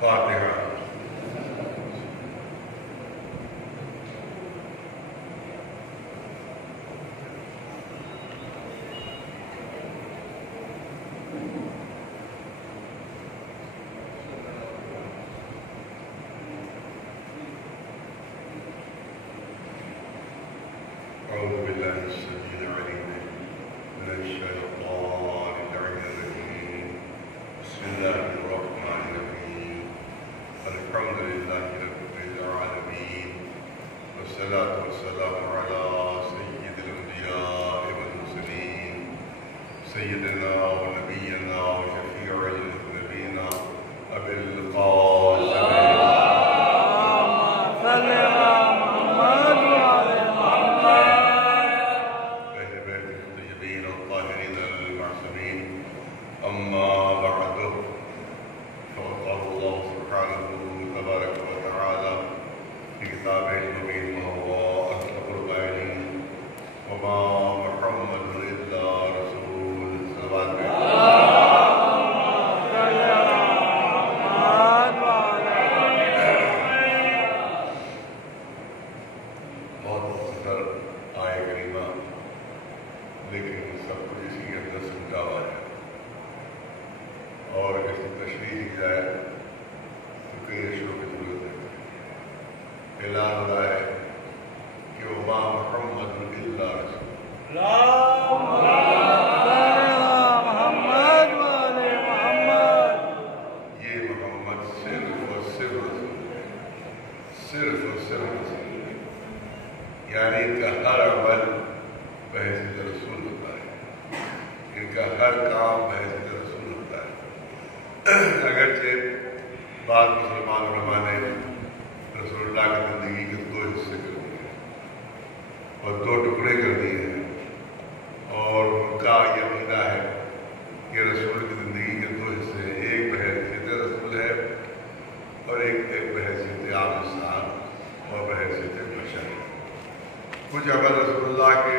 فاتحہ۔ أعوذ بالله السميع العليم من الشيطان الرجيم. بسم الله الرحمن الرحيم. الحمد لله رب العالمين، والصلاة والسلام على سيد الأنبياء والمرسلين، سيدنا ونبينا وشفيع ذنوبنا أبي القاسم أما بعد، فقال الله سبحانه تبارك وتعالى في كتابه المبين وهو أصدق القائلين: وما محمد إلا رسول صلوات بہت مختصر آیہ کریمہ، لیکن سب کچھ اسی کے اندر سمجھا ہوا ہے، اور اس کی تشریح کی جائے تو کئی اشیاء کی ضرورت ہے۔ اعلان ہو رہا ہے کہ وما محمد الا رسول، یہ محمد صرف اور صرف رسول ہے، صرف اور صرف رسول ہے، یعنی ان کا ہر عمل بحیثیت رسول ہوتا ہے، ان کا ہر کام بحیثیت رسول ہوتا ہے۔ اگرچہ بعض مسلمان علماء نے رسول اللہ کی زندگی کے دو حصے کر دیے اور دو ٹکڑے کر دیے ہیں، اور ان کا یہ عقیدہ ہے کہ رسول کی زندگی کے دو حصے ہیں، ایک بحیثیت رسول ہے اور ایک بحیثیت عام انسان اور بحیثیت بشر۔ کچھ عمل رسول اللہ کے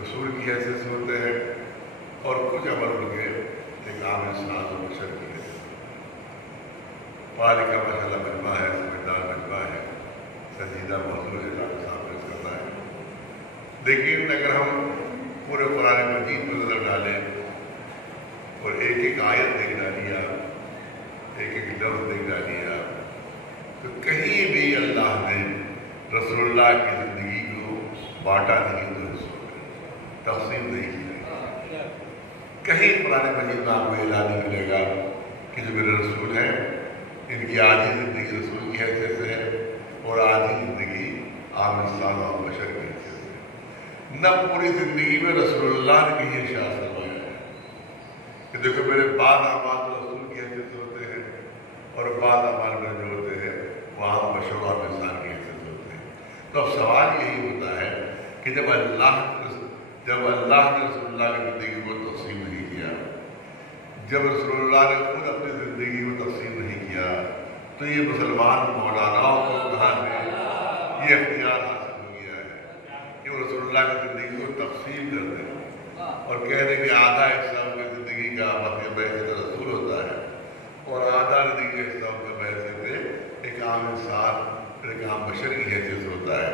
رسول کی حیثیت سے ہوتے ہیں اور کچھ عمل ان کے ایک عام انسان اور بشر کی ہے۔ پانی کا مسئلہ مجمع ہے، سمجھدار مجمع ہے، سنجیدہ موضوع ہے، ڈاکٹر صاحب نے کرنا ہے۔ لیکن اگر ہم پورے قرآن مجید پر نظر ڈالیں اور ایک ایک آیت دیکھ ڈالیے آپ، ایک ایک لفظ دیکھ ڈالیے آپ، تو کہیں بھی اللہ نے رسول اللہ کی زندگی کو بانٹا نہیں، تو رسول تقسیم نہیں کی۔ کہیں قرآن مجید میں آپ کو اعلان نہیں ملے گا کہ جو میرے رسول ہیں ان کی آدھی زندگی رسول کی حیثیت سے ہے اور آدھی زندگی عام انسان اور بشر کی حیثیت سے ہے۔ نہ پوری زندگی میں رسول اللہ نے کہیں ارشاد فرمایا ہے کہ دیکھو میرے بعض اعمال رسول کی حیثیت سے ہوتے ہیں اور بعض اعمال میں جو ہوتے ہیں وہ عام بشر اور انسان کی حیثیت سے ہوتے ہیں۔ تو اب سوال یہی ہوتا ہے کہ جب اللہ نے رسول اللہ کی زندگی کو تقسیم نہیں کیا، جب رسول اللہ نے خود اپنی زندگی کو تقسیم نہیں کیا، تو یہ مسلمان مولاناؤں کو کہاں سے یہ اختیار حاصل ہو گیا ہے کہ وہ رسول اللہ کی زندگی کو تقسیم کر دیں اور کہہ دیں کہ آدھا حصہ ان کی زندگی کا بحیثیت رسول ہوتا ہے اور آدھا زندگی کا حصہ ان کا بحیثیت ایک عام انسان اور ایک عام بشر کی حیثیت سے ہوتا ہے۔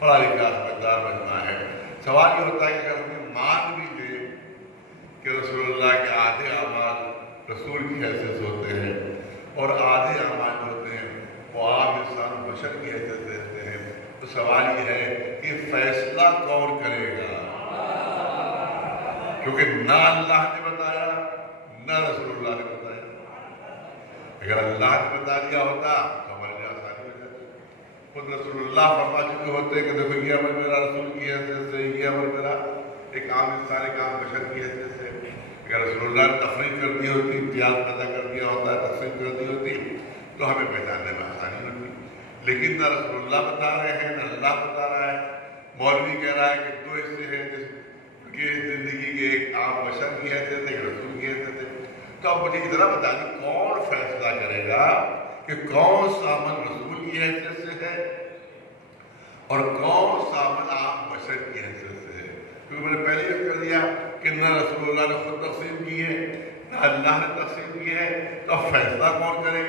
پڑھا لکھا سمجھدار بننا ہے۔ سوال یہ ہوتا ہے کہ اگر ہمیں مان بھی لے کہ رسول اللہ کے آدھے اعمال رسول کی حیثیت سے ہوتے ہیں اور آدھے اعمال ہوتے ہیں وہ عام انسان بشر کی حیثیت سے ہوتے ہیں، تو سوال یہ ہے کہ فیصلہ کون کرے گا؟ کیونکہ نہ اللہ نے بتایا نہ رسول اللہ نے بتایا۔ اگر اللہ نے بتا دیا ہوتا تو ہمارے لیے آسانی ہو جاتی۔ خود رسول اللہ فرما چکے ہوتے کہ دیکھو یہ عمل میرا رسول کی حیثیت سے، یہ عمل میرا ایک عام انسان ایک عام بشر کی حیثیت سے۔ اگر رسول اللہ نے تفریق کر دی ہوتی، امتیاز پیدا کر دیا ہوتا ہے، تقسیم کر دی ہوتی تو ہمیں پہچاننے میں آسانی ہوتی۔ لیکن نہ رسول اللہ بتا رہے ہیں نہ اللہ بتا رہا ہے۔ مولوی کہہ رہا ہے کہ دو حصے ہیں جس کی زندگی کے، ایک عام بشر کی حیثیت ہے، ایک رسول کی حیثیت ہے۔ تو اب مجھے ذرا بتا دیں کون فیصلہ کرے گا کہ کون سا عمل رسول کی حیثیت سے ہے اور کون سا عمل عام بشر کی حیثیت سے ہے؟ کیونکہ میں نے پہلے یہ کر دیا کہ نہ رسول اللہ نے خود تقسیم کی ہے نہ اللہ نے تقسیم کی ہے، تو فیصلہ کون کرے،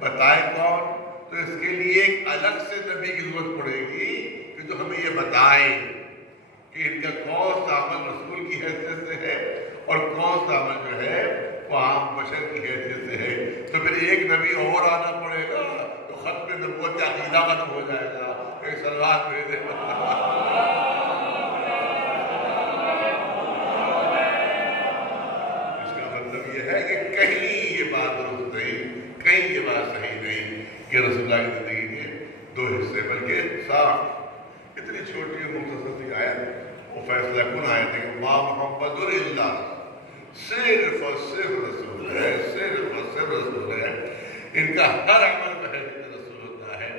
بتائے کون؟ تو اس کے لیے ایک الگ سے نبی کی ضرورت پڑے گی کہ جو ہمیں یہ بتائے کہ ان کا کون سا عمل رسول کی حیثیت سے ہے اور کون سا عمل جو ہے وہ عام بشر کی حیثیت سے ہے۔ تو پھر ایک نبی اور آنا پڑے گا تو ختم نبوت کا عقیدہ ختم ہو جائے گا۔ ایک سلوات بھیج دے۔ اس کا مطلب یہ ہے کہ کہیں یہ بات درست نہیں، کہیں یہ بات صحیح نہیں کہ رسول اللہ کی زندگی کے دو حصے بلکہ صاف اتنی چھوٹی اور مختصر سی آیت، وہ فیصلہ کن آیت ہے کہ ما محمد الا صرف اور صرف رسول ہے، صرف اور صرف رسول ہے۔ ان کا ہر عمل بحیثیت رسول ہوتا ہے۔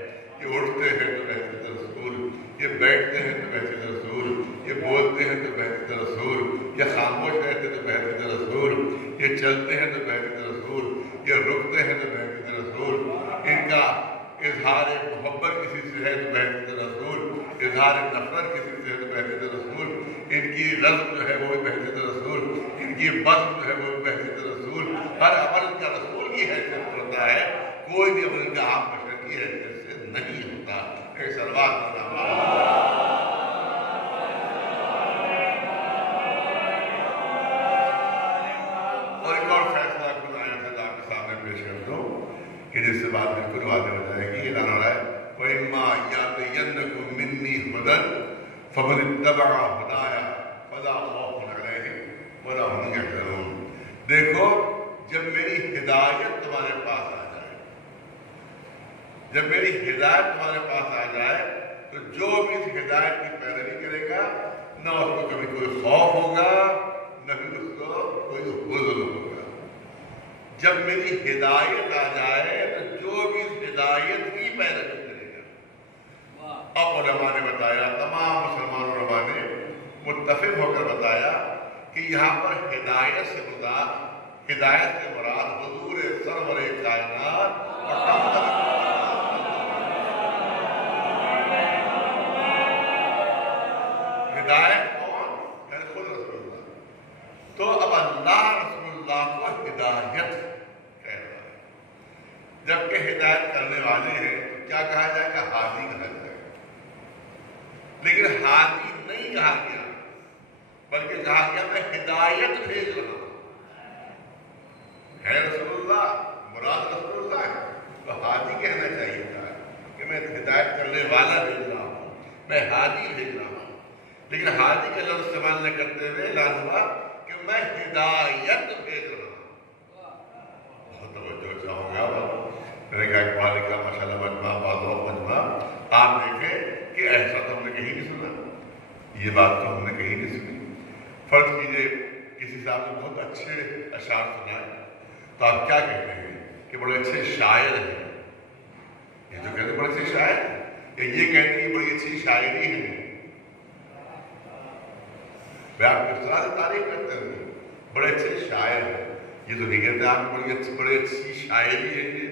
یہ اٹھتے ہیں تو بحیثیت رسول، یہ بیٹھتے ہیں تو بحیثیت رسول، یہ بولتے ہیں تو بحیثیت رسول، یہ خاموش رہتے تو بحیثیت رسول، یہ چلتے ہیں تو بحیثیت رسول، یہ رکتے ہیں تو بحیثیت رسول۔ ان کا اظہار محبت کسی سے ہے تو بحیثیت رسول، اظہار نفرت کسی سے ہے تو بحیثیت رسول، ان کی رزم جو ہے وہ بھی بحیثیت رسول، ان کی بزم جو ہے وہ بھی بحیثیت رسول۔ ہر عمل کا رسول کی حیثیت ہوتا ہے، کوئی بھی عمل کا عام بشر کی حیثیت سے نہیں ہوتا۔ ایک سلوات اور ایک اور فیصلہ کن آیت اللہ کے سامنے پیش کر دوں کہ جس سے بات بالکل واضح ہو جائے گی۔ اعلان ہو رہا ہے وَإِمَّا يَأْتِيَنَّكُم مِّنِّي هُدًى فَمَنِ اتَّبَعَ هُدَايَ فَلَا خَوْفٌ عَلَيْهِمْ وَلَا هُمْ يَحْزَنُونَ۔ دیکھو جب میری ہدایت تمہارے پاس آ جائے، جب میری ہدایت تمہارے پاس آ جائے تو جو بھی اس ہدایت کی پیروی کرے گا نہ اس کو کبھی کوئی خوف ہوگا نہ بھی اس کو کوئی حزن ہوگا۔ جب میری ہدایت آ جائے تو جو بھی اس ہدایت کی پیروی کرے گا۔ اب علماء نے بتایا، تمام مسلمان علماء نے متفق ہو کر بتایا کہ یہاں پر ہدایت سے مراد حضور سرور کائنات ہدایت کون؟ یعنی خود رسول اللہ۔ تو اب اللہ رسول اللہ کو ہدایت کہہ رہا ہے، جبکہ ہدایت کرنے والے ہیں تو کیا کہا جائے گا؟ ہادی کہا جائے گا۔ لیکن ہادی نہیں کہا گیا بلکہ کہا گیا میں ہدایت بھیج رہا ہوں۔ ہے رسول اللہ، مراد رسول اللہ ہے تو ہادی کہنا چاہیے تھا کہ میں ہدایت کرنے والا بھیج رہا ہوں، میں ہادی بھیج رہا ہوں۔ لیکن ہادی کا لفظ استعمال نہ کرتے ہوئے لازمہ کہ میں ہدایت بھیج رہا ہوں۔ بہت توجہ چاہوں گا، میں نے کہا اقبال لکھا ماشاء اللہ مجمع بازو مجمع، آپ دیکھیں کہ ایسا تو ہم نے کہیں نہیں سنا، یہ بات تو ہم نے کہیں نہیں سنی۔ فرض کیجئے کسی صاحب نے بہت اچھے اشعار سنائے تو آپ کیا کہتے ہیں کہ بڑے اچھے شاعر ہیں، یہ جو کہتے ہیں بڑے اچھے شاعر ہیں، یا یہ کہتے ہیں بڑی اچھی شاعری ہے؟ میں آپ کو اس طرح سے تعریف کرتے ہیں بڑے اچھے شاعر ہیں، یہ تو نہیں کہتے آپ بڑی اچھی شاعری ہے۔ یہ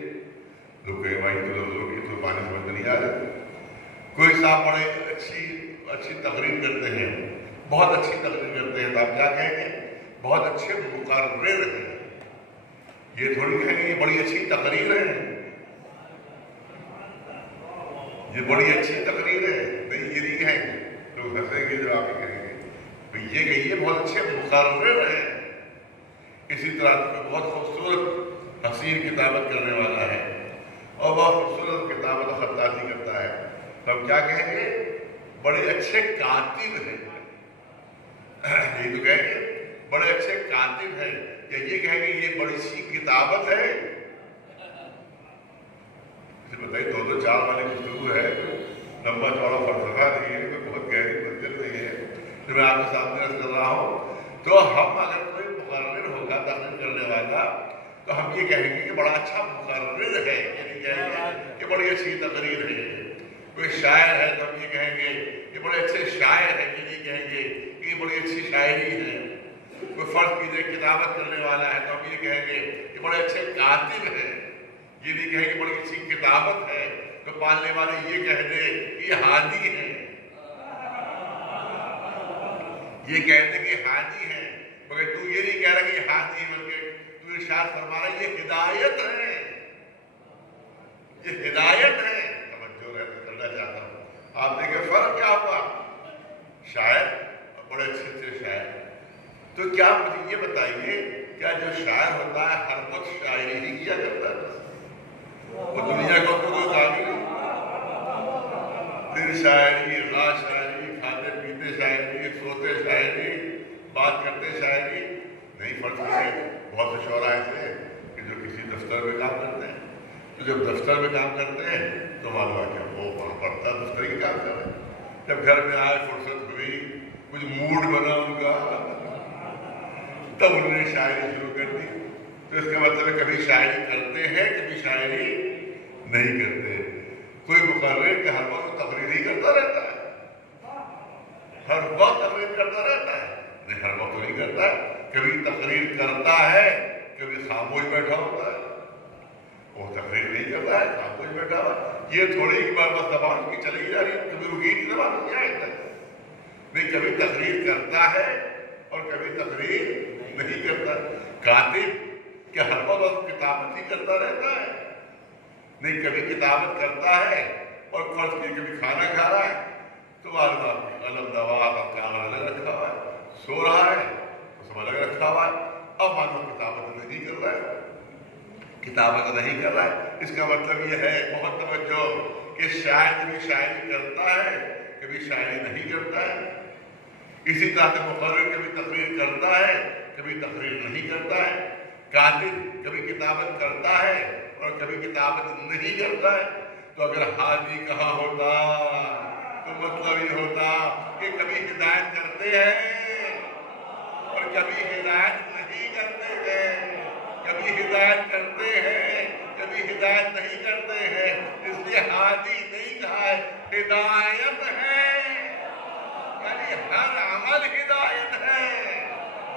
لوگ کہیں بھائی تو لوگوں کی تو پانی سمجھ نہیں آ جاتے۔ کوئی صاحب بڑے اچھی تقریر کرتے ہیں، بہت اچھی تقریر کرتے ہیں تو آپ کیا کہیں گے؟ بہت اچھے مقرر ہیں۔ یہ تھوڑی کہیں گے یہ بڑی اچھی تقریر ہے، یہ بڑی اچھی تقریر ہے، نہیں یہ نہیں کہیں گے، لوگ ہنسیں گے جو آپ کہیں گے یہ کہیے بہت اچھے مقرر ہیں۔ اسی طرح بہت خوبصورت حسین کتابت کرنے والا ہے اور بہت خوبصورت کتابت و خطاطی کرتا ہے تو ہم کیا کہیں گے؟ بڑے اچھے کاتب ہیں، یہی تو کہیں گے بڑے اچھے کاتب ہیں، یا یہ کہیں گے یہ بڑی سی کتابت ہے؟ بتائیے دو چار والی گفتگو ہے، لمبا چوڑا فلسفہ نہیں ہے، کوئی بہت گہری منزل نہیں ہے جو میں آپ کے سامنے عرض کر رہا ہوں۔ تو ہم اگر کوئی مقرر ہوگا تقریر کرنے والا تو ہم یہ کہیں گے کہ بڑا اچھا مقرر ہے، یعنی کہیں گے کہ بڑی اچھی تقریر ہے۔ کوئی شاعر ہے تو ہم یہ کہیں گے کہ بڑے اچھے شاعر ہیں، یہ کہیں گے کہ یہ بڑی اچھی شاعری ہے۔ کوئی فرض کیجیے کتابت کرنے والا ہے تو ہم یہ کہیں گے کہ بڑے اچھے کاتب ہیں، یہ نہیں کہیں کہ بڑی اچھی کتابت ہے۔ تو پالنے والے یہ کہہ دے کہ یہ ہادی ہے، یہ کہتے کہ ہادی ہے، مگر تو یہ نہیں کہہ رہا کہ یہ ہادی ہے بلکہ تو ارشاد فرما رہا ہے یہ ہدایت ہے، یہ ہدایت ہے۔ توجہ کرنا چاہتا ہوں، آپ دیکھیں فرق کیا ہوا، شاعر بڑے اچھے اچھے شاعر، تو کیا مجھے یہ بتائیے کیا جو شاعر ہوتا ہے ہر وقت شاعری ہی کیا کرتا ہے؟ وہ دنیا کو کوئی کام نہیں، دن شاعری، رات شاعری، کھاتے پیتے شاعری، سوتے شاعری، بات کرتے شاعری نہیں۔ فرض کریں بہت سے شعراء ایسے ہیں کہ جو کسی دفتر میں کام کرتے ہیں، تو جب دفتر میں کام کرتے ہیں تو معلوم ہے کہ وہ وہاں پڑھتا دفتر ہی کام کر رہے ہیں، جب گھر میں آئے فرصت ہوئی کچھ موڈ بنا ان کا تب انہوں نے شاعری شروع کر دی۔ تو اس کا مطلب ہے کبھی شاعری کرتے ہیں کبھی شاعری نہیں کرتے۔ کوئی مقرر کہ ہر وقت تقریر ہی کرتا رہتا ہے، ہر وقت تقریر کرتا رہتا ہے؟ نہیں، ہر وقت نہیں کرتا ہے، کبھی تقریر کرتا ہے کبھی خاموش بیٹھا ہوتا ہے۔ وہ تقریر نہیں کرتا ہے، خاموش بیٹھا ہوا، یہ تھوڑی کی بار بس زبان کی چلی جا رہی ہے، کبھی رکی نہیں زبان کی آئے تک نہیں، کبھی تقریر کرتا ہے اور کبھی تقریر نہیں کرتا۔ کاتب کہ ہر وقت کتابت ہی کرتا رہتا ہے؟ نہیں، کبھی کتابت کرتا ہے اور فرض کی کبھی کھانا کھا رہا ہے تو قلم دوات اور کاغذ الگ رکھا ہوا ہے، سو رہا ہے تو سب الگ رکھا ہوا ہے، اب مانو کتابت نہیں کر رہا ہے، کتابت نہیں کر رہا ہے۔ اس کا مطلب یہ ہے بہت توجہ کہ شاعر کبھی شاعری کرتا ہے کبھی شاعری نہیں کرتا ہے۔ اسی طرح سے مقرر کبھی تقریر کرتا ہے کبھی تقریر نہیں کرتا ہے۔ کاتب کبھی کتابت کرتا ہے اور کبھی کتابت نہیں کرتا ہے۔ تو اگر حاجی کہاں ہوتا تو مطلب یہ ہوتا کہ کبھی ہدایت کرتے ہیں اور کبھی ہدایت نہیں کرتے ہیں، کبھی ہدایت کرتے ہیں کبھی ہدایت نہیں کرتے ہیں۔ اس لیے حاجی نہیں کہا ہے، ہدایت ہے، یعنی ہر عمل ہدایت ہے۔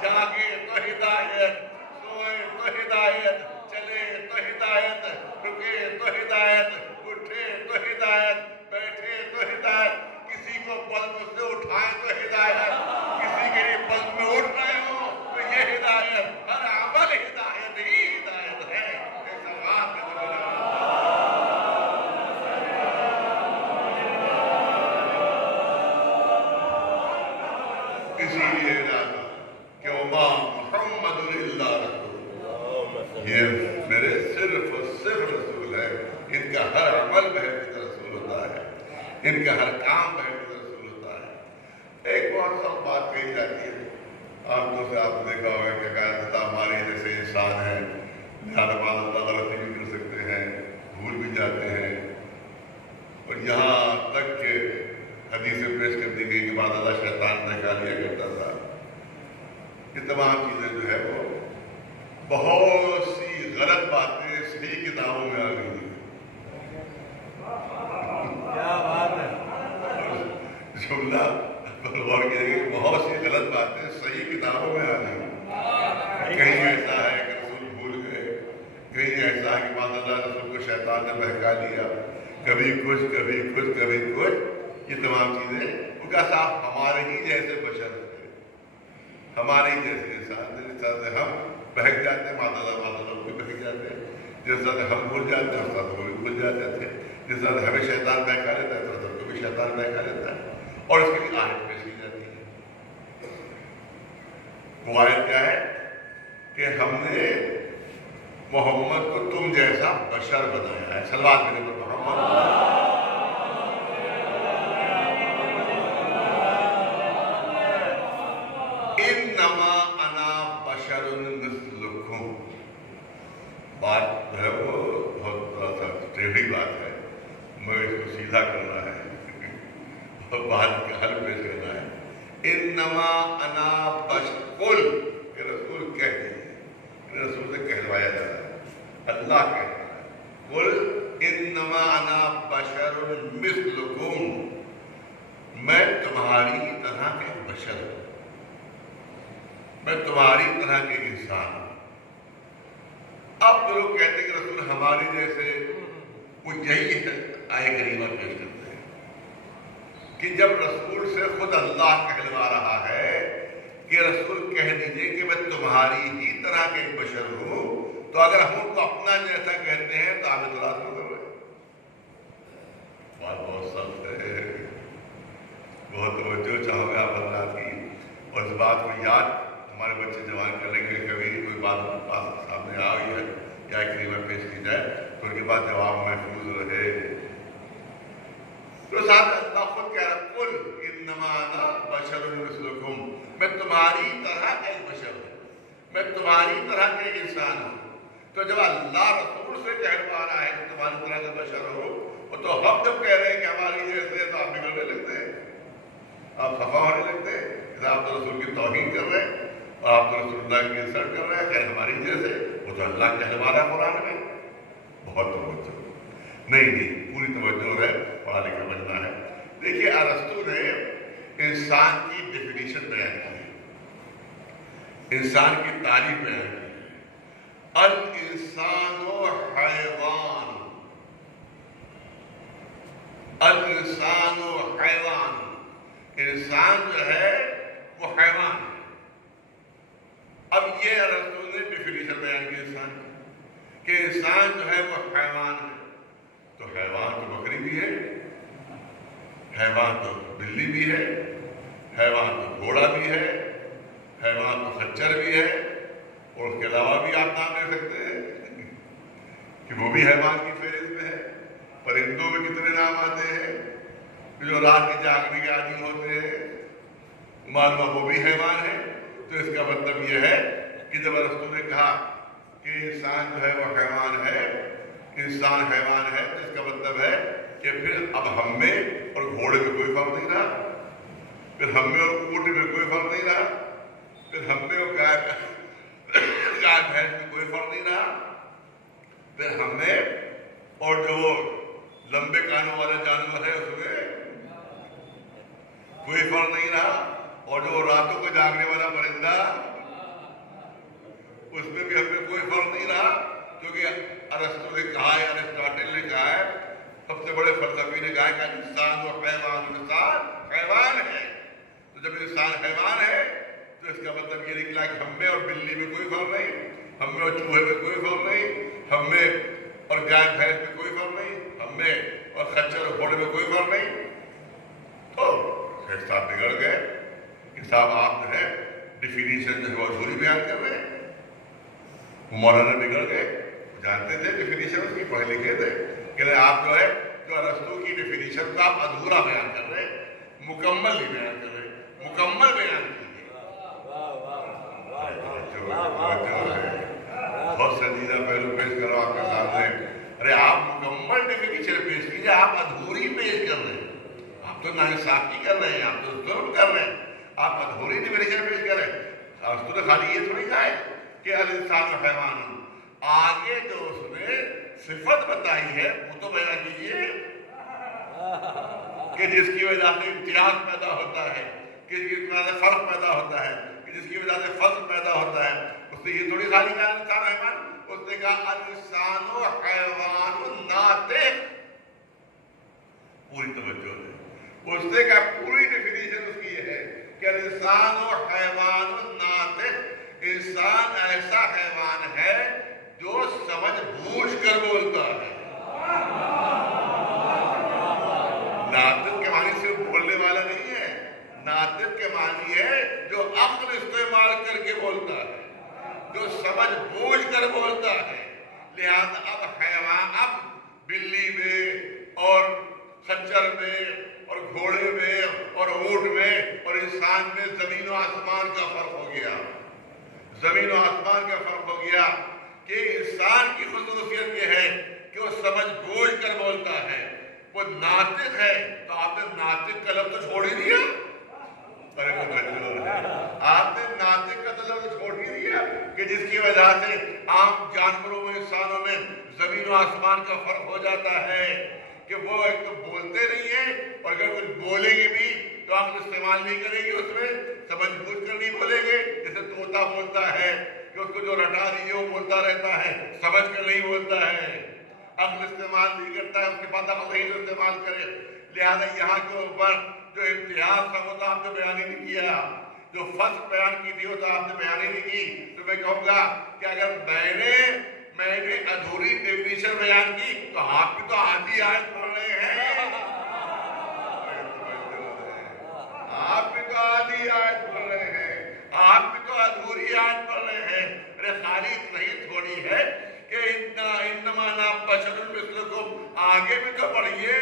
جاگے تو ہدایت، سوئے تو ہدایت، چلے تو ہدایت، رکے تو ہدایت، اٹھے تو ہدایت، بیٹھے تو ہدایت، کسی کو پلنگ سے اٹھائے تو ہدایت، کسی کے لیے پلنگ میں اٹھ رہے ہو تو یہ ہدایت، ہر عمل ہدایت ہی ہدایت ہے۔ اسی لیے ارادہ کہ وما محمد الا رسول، یہ میرے صرف اور صرف رسول ہے، ان کا ہر عمل محمد رسول ہوتا ہے، ان کا ہر کام محمد رسول ہوتا ہے۔ ایک بہت سب بات کہی جاتی ہے، عام سے آپ نے دیکھا ہوگا کہ قیادت ہمارے جیسے انسان ہیں، لہٰذا بعض اللہ غلطی بھی کر سکتے ہیں، بھول بھی جاتے ہیں، اور یہاں تک کہ حدیث پیش کر دی گئی کہ بعد اللہ شیطان بہکا لیا کرتا تھا۔ یہ تمام چیزیں جو ہے وہ بہت سی غلط باتیں صحیح کتابوں میں آ گئی ہیں۔ کیا بات ہے، جملہ پر غور کیجیے کہ بہت سی غلط باتیں صحیح کتابوں میں آ گئی ہیں۔ کہیں ایسا ہے کہ رسول بھول گئے، کہیں ایسا ہے کہ بعد اللہ رسول کو شیطان نے بہکا لیا، کبھی کچھ کبھی کچھ کبھی کچھ۔ یہ تمام چیزیں ان کا صاحب ہمارے ہی جیسے بشر تھے، ہمارے ہی جیسے انسان تھے، جس طرح سے ہم بہک جاتے ہیں مادہ بھی بہک جاتے ہیں، جس طرح سے ہم بھول جاتے ہیں اس طرح سے وہ بھی بھول جاتے تھے، جس طرح سے ہمیں شیطان بہکا لیتا ہے اس طرح سے کو بھی شیطان بہکا لیتا ہے، اور اس کے لیے آیت پیش کی جاتی ہے۔ وہ آیت کیا ہے کہ ہم نے محمد کو تم جیسا بشر بنایا ہے۔ صلوات کریں پر محمد۔ انما انا بشر مثلکم، بات جو ہے وہ بہت تھوڑا سا ٹیڑھی بات ہے، میں اس کو سیدھا کرنا ہے اور بات کا حل پیش کرنا ہے۔ انما انا بشر، کہ رسول کہہ دیجیے، رسول سے کہلوایا جا رہا ہے، اللہ کہتا ہے قل انما انا بشر مثلکم، میں تمہاری طرح کے بشر ہوں، میں تمہاری طرح کے انسان ہوں۔ اب جو لوگ کہتے ہیں کہ رسول ہمارے جیسے، وہ یہی آیت کریمہ پیش کرتے ہیں کہ جب رسول سے خود اللہ کہلوا رہا ہے کہ رسول کہہ دیجئے کہ میں تمہاری ہی طرح کا ایک بشر ہوں، تو اگر ہم ان کو اپنا جیسا کہتے ہیں تو آپ اعتراض کر رہے ہیں؟ بات بہت سخت ہے، بہت توجہ چاہو گے آپ حضرات کی، اور اس بات کو یاد ہمارے بچے جوان کر لیں گے، کبھی کوئی بات سامنے آ گئی ہے یا ایک کلمہ پیش کی جائے تو ان کے بعد جواب محفوظ رہے۔ تو ساتھ اللہ خود کہہ رہا قل انما انا بشر مثلکم، میں تمہاری طرح کا ایک بشر ہوں، میں تمہاری طرح کا ایک انسان ہوں۔ تو جب اللہ رسول سے کہلوا رہا ہے کہ تمہاری طرح کا بشر ہو، تو ہم جب کہہ رہے ہیں کہ ہماری جیسے، تو آپ بگڑنے لگتے ہیں، آپ خفا ہونے لگتے ہیں کہ آپ تو رسول کی توہین کر رہے ہیں اور آپ تو رسول اللہ کی انسلٹ کر رہے ہیں کہ ہماری جیسے، وہ تو اللہ کہلوا رہا ہے قرآن میں۔ بہت توجہ، نہیں پوری توجہ ہے، پڑھا لکھا بننا ہے۔ دیکھیے ارسطو نے انسان کی ڈیفینیشن بیان کی ہے، انسان کی تعریف بیان کی ہے، الانسان حیوان، الانسان حیوان، انسان جو ہے وہ حیوان ہے۔ اب یہ ارسطو نے ڈیفینیشن بیان کی انسان کی کہ انسان جو ہے وہ حیوان ہے۔ تو حیوان تو بکری بھی ہے، حیوان تو بلی بھی ہے، حیوان تو گھوڑا بھی ہے، حیوان تو خچر بھی ہے، اور اس کے علاوہ بھی آپ نام لے سکتے ہیں کہ وہ بھی حیوان کی فہرست میں ہے۔ پرندوں میں کتنے نام آتے ہیں جو رات کے جاگنے کے عادی ہوتے ہیں، معلوم وہ بھی حیوان ہے۔ تو اس کا مطلب یہ ہے کہ جب ارسطو نے کہا کہ انسان جو ہے وہ حیوان ہے، انسان حیوان ہے، تو اس کا مطلب ہے کہ پھر اب ہم میں اور گھوڑے میں کوئی فرق نہیں رہا، پھر ہم میں اور اونٹ میں کوئی فرق نہیں رہا، پھر ہم میں اور گائے بھینس میں کوئی فرق نہیں رہا، پھر ہم میں اور جو لمبے کانوں والے جانور ہے اس میں کوئی فرق نہیں رہا، اور جو راتوں کو جاگنے والا پرندہ اس میں بھی ہم میں کوئی فرق نہیں رہا، کیونکہ ارسطو نے کہا ہے، ارسطاٹل نے کہا ہے، سب سے بڑے فلسفی نے کہا ہے کہ انسان و حیوان، انسان حیوان ہے۔ تو جب انسان حیوان ہے تو اس کا مطلب یہ نکلا کہ ہم میں اور بلی میں کوئی فرق نہیں، ہم میں اور چوہے میں کوئی فرق نہیں، ہم میں اور گائے بھینس میں کوئی فرق نہیں، ہم میں اور خچر اور گھوڑے میں کوئی فرق نہیں۔ تو صاحب بگڑ گئے کہ صاحب آپ جو ہے ڈیفینیشن جو ہے وہ ادھوری بیان کر رہے ہیں۔ مولانا بگڑ گئے، جانتے تھے ڈیفینیشن اس کی، پڑھے لکھے تھے، کہ آپ جو ہے جو ارسطو کی ڈیفینیشن کو آپ ادھورا بیان کر رہے ہیں، مکمل نہیں بیان کر رہے، مکمل بیان کیجیے۔ بہت سنجیدہ پہلو پیش کرو آپ کے سامنے۔ ارے آپ مکمل ڈیفینیشن پیش کیجیے، آپ ادھوری پیش کر رہے ہیں، آپ تو ناانصافی کر رہے ہیں، آپ تو ظلم کر رہے ہیں، آپ ادھوری ڈیفینیشن پیش کر رہے ہیں۔ ارسطو نے خالی یہ تھوڑی کہا ہے کہ الانسان حیوان، آگے جو اس نے صفت بتائی ہے وہ تو بیان کیجیے کہ جس کی وجہ سے امتیاز پیدا ہوتا ہے، کہ جس کی وجہ سے فرق پیدا ہوتا ہے، کہ جس کی وجہ سے فضل پیدا ہوتا ہے۔ اس نے یہ تھوڑی خالی کہا انسان حیوان، اس نے کہا الانسان حیوان ناطق۔ پوری توجہ ہے، اس نے کہا پوری ڈیفینیشن اس کی یہ ہے کہ الانسان حیوان ناطق، انسان ایسا حیوان ہے جو سمجھ بوجھ کر بولتا ہے۔ ناطق کے معنی صرف بولنے والا نہیں ہے، ناطق کے معنی ہے جو عقل استعمال کر کے بولتا ہے، جو سمجھ بوجھ کر بولتا ہے۔ لہذا اب حیوان، اب بلی میں اور خچر میں اور گھوڑے میں اور اونٹ میں اور انسان میں زمین و آسمان کا فرق ہو گیا، زمین و آسمان کا فرق ہو گیا کہ انسان کی خصوصیت یہ ہے کہ وہ سمجھ بوجھ کر بولتا ہے، وہ ناطق ہے۔ تو آپ نے ناطق کا لفظ چھوڑ ہی دیا، آپ نے ناطق کا لفظ چھوڑ ہی دیا کہ جس کی وجہ سے عام جانوروں میں انسانوں میں زمین و آسمان کا فرق ہو جاتا ہے کہ وہ ایک تو بولتے نہیں ہیں، اور اگر کچھ بولیں گے بھی تو آپ استعمال نہیں کریں گے، اس میں سمجھ بوجھ کر نہیں بولیں گے۔ جیسے طوطا بولتا ہے کہ اس کو جو رٹا دیجیے وہ بولتا رہتا ہے، سمجھ کر نہیں بولتا ہے، عقل استعمال نہیں کرتا ہے، اس کے بعد عقل نہیں استعمال کرے۔ لہذا یہاں کے اوپر جو امتیاز تھا وہ تو آپ نے بیان ہی نہیں کیا جو فرض بیان کی تھی وہ تو آپ نے بیان ہی نہیں کی. تو میں کہوں گا کہ اگر میں نے ادھوری ڈیفینیشن بیان کی تو آپ بھی تو آدھی آیت پڑھ رہے ہیں. آپ بھی تو آدھی آیت پڑھ رہے ہیں, آپ بھی تو ادھوری آیت پڑھ رہے ہیں. ارے خالی صحیح تھوڑی ہے کہ انما انا بشر مثلکم, آگے بھی تو پڑھیے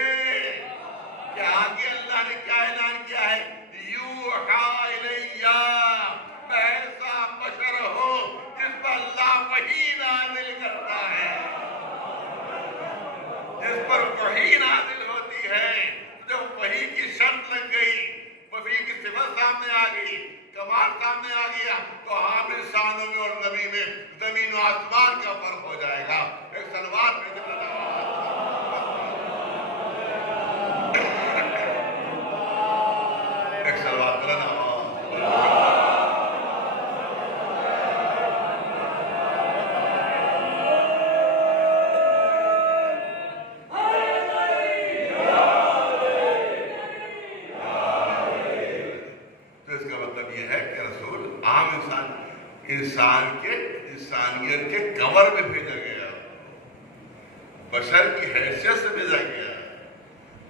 کہ آگے اللہ نے کیا اعلان کیا ہے. یوحی الیہ, میں ایسا بشر ہوں جس پر اللہ وحی نازل کرتا ہے, جس پر وحی نازل ہوتی ہے. جب وحی کی شرط لگ گئی, وحی کی صفت سامنے آ گئی, کمال سامنے آ گیا, تو عام انسانوں میں اور نبی میں زمین و آسمان کا فرق ہو جائے گا. ایک سلوات میں ایک سلوات بلند انسانیت کے کور میں بھیجا گیا, بشر کی حیثیت سے بھیجا گیا,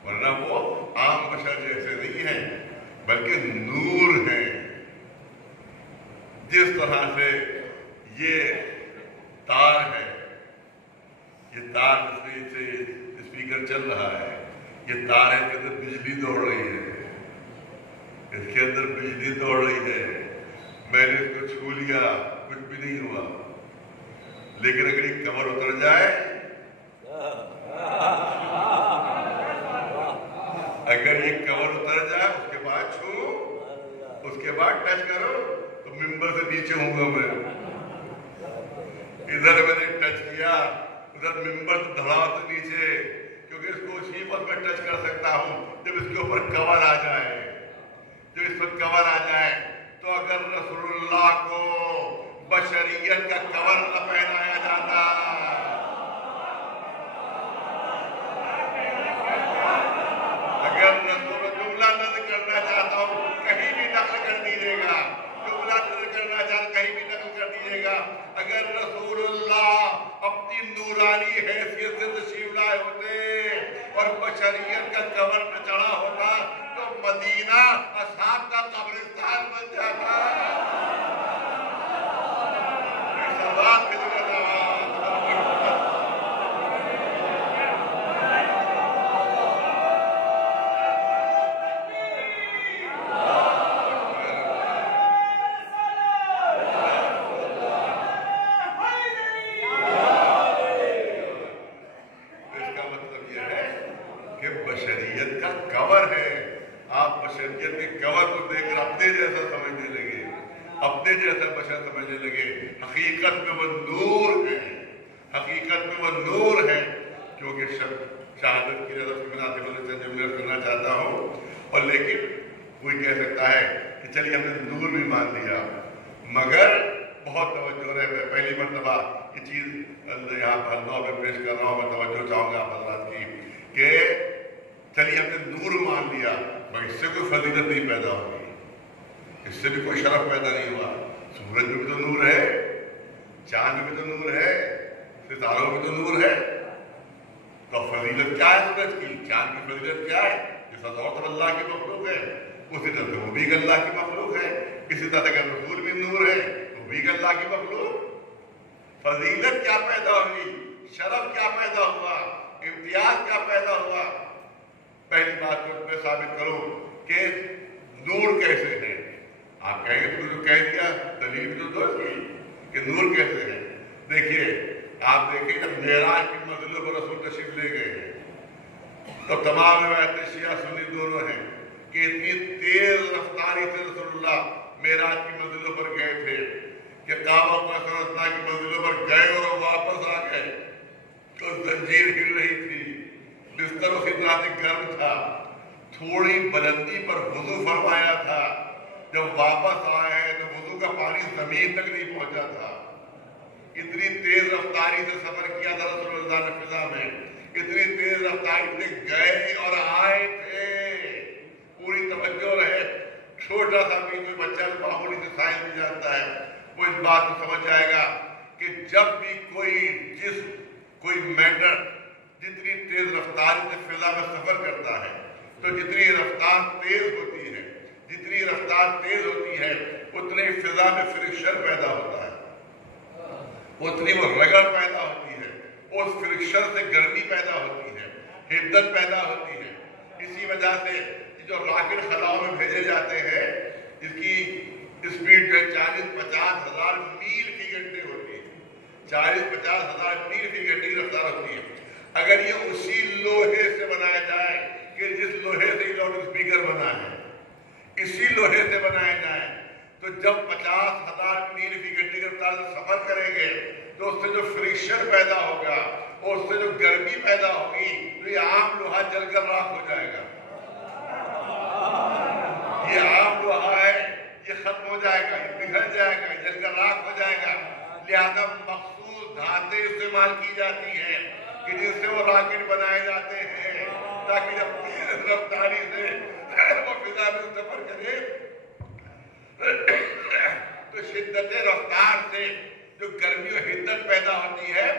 ورنہ وہ عام بشر جیسے نہیں ہیں بلکہ نور ہیں. جس طرح سے یہ تار ہے, یہ تار سے اسپیکر چل رہا ہے, یہ تار ہے, اس کے اندر بجلی دوڑ رہی ہے, اس کے اندر بجلی دوڑ رہی ہے. میں نے اس کو چھو لیا, کچھ بھی نہیں ہوا, لیکن اگر یہ کور اتر جائے, اگر یہ کور اتر جائے, اس کے بعد چھو, اس کے بعد ٹچ کرو, تو ممبر سے نیچے ہوں گا میں. ادھر میں نے ٹچ کیا, ادھر ممبر سے دھڑا سے نیچے, کیونکہ اس کو اسی وقت میں ٹچ کر سکتا ہوں جب اس کے اوپر کور آ جائے. جب اس پر کور آ جائے تو اگر رسول اللہ کو بشریت کا کور نہ پہنایا جاتا, اگر رسول جملہ نقل کرنا چاہتا ہوں کہیں بھی نقل کر دیجیے گا, جملہ نقل کرنا چاہتا کہیں بھی نقل کر دیجیے گا. اگر رسول اللہ اپنی نورانی حیثیت سے تشریف لائے ہوتے اور بشریت کا کور نہ چڑھا ہوتا تو مدینہ اصحاب کا قبرستان بن جاتا. حقیقت میں وہ نور ہے, حقیقت میں وہ نور ہے. کیونکہ شہادت کی رضا سے مناسب جملے کرنا چاہتا ہوں, اور لیکن کوئی کہہ سکتا ہے کہ چلیے ہم نے نور بھی مان لیا, مگر بہت توجہ ہے. میں پہلی مرتبہ یہ چیز یہاں پر نو میں پیش کر رہا ہوں, میں توجہ چاہوں گا آپ حضرات کی کہ چلیے ہم نے نور مان لیا, مگر اس سے کوئی فضیلت نہیں پیدا ہوگی, اس سے بھی کوئی شرف پیدا نہیں ہوا. سورج میں بھی تو نور ہے, چاند میں بھی تو نور ہے, ستاروں میں تو نور ہے, تو فضیلت کیا ہے سورج کی, چاند کی فضیلت کیا ہے؟ جس طرح اور اللہ کی مخلوق ہے, اسی طرح وہ بھی اللہ کی مخلوق ہے. اسی طرح اگر رسول بھی نور ہے تو بھی اللہ کی مخلوق. فضیلت کیا پیدا ہوئی, شرف کیا پیدا ہوا, امتیاز کیا پیدا ہوا؟ پہلی بات تو میں ثابت کروں کہ نور کیسے ہے. آپ کہیں گے تو کہہ دیا, دلیل تو دو کی کہ نور کیسے ہے. دیکھیے, آپ دیکھیں جب معراج کی منزلوں پر رسول تشریف لے گئے تو تمام روایتیں شیعہ سنی دونوں ہیں کہ اتنی تیز رفتاری سے رسول اللہ معراج کی منزلوں پر گئے تھے کہ کعبہ پر سنتنا کی منزلوں پر گئے اور واپس آ گئے تو زنجیر ہل رہی تھی, بستر اسی طرح سے گرم تھا, تھوڑی بلندی پر وضو فرمایا تھا. جب واپس آئے ہیں تو وضو کا پانی زمین تک نہیں پہنچا تھا. اتنی تیز رفتاری سے سفر کیا تھا رسول اللہ نے فضا میں, اتنی تیز رفتاری سے گئے اور آئے تھے. پوری توجہ رہے, چھوٹا سا بھی کوئی بچہ معمولی سے سائنس نہیں جانتا ہے، وہ اس بات کو سمجھ جائے گا کہ جب بھی کوئی جسم، کوئی میٹر جتنی تیز رفتاری سے فضا میں سفر کرتا ہے تو جتنی رفتار تیز ہوتی ہے، جتنی رفتار تیز ہوتی ہے اتنی فضا میں فرکشن پیدا ہوتا ہے، اتنی وہ رگڑ پیدا ہوتی ہے، اس فرکشن سے گرمی پیدا ہوتی ہے، حدت پیدا ہوتی ہے۔ اسی وجہ سے جو راکٹ خلاؤں میں بھیجے جاتے ہیں جس کی اسپیڈ جو 40-50 ہزار میل فی گھنٹے ہوتی ہے، 40-50 ہزار میل فی گھنٹے کی رفتار ہوتی ہے، اگر یہ اسی لوہے سے بنایا جائے کہ جس لوہے سے لاؤڈ اسپیکر بنا ہے، اسی لوہے سے بنایا جائے تو جب 50,000 میل فی گھنٹے کی رفتار سے سفر کریں گے تو اس سے جو فرکشن پیدا ہوگا اور اس سے جو گرمی پیدا ہوگی تو یہ عام لوہا جل کر راکھ ہو جائے گا۔ یہ عام لوہا ہے، یہ ختم ہو جائے گا، یہ پگھل جائے گا، یہ جل کر راکھ ہو جائے گا۔ لہذا مخصوص دھاتیں استعمال کی جاتی ہیں کہ جن سے وہ راکٹ بنائے جاتے ہیں تاکہ جب تیز رفتاری سے وہ فضا میں سفر کرے تو شدت رفتار سے جو گرمی و حدت پیدا ہوتی ہے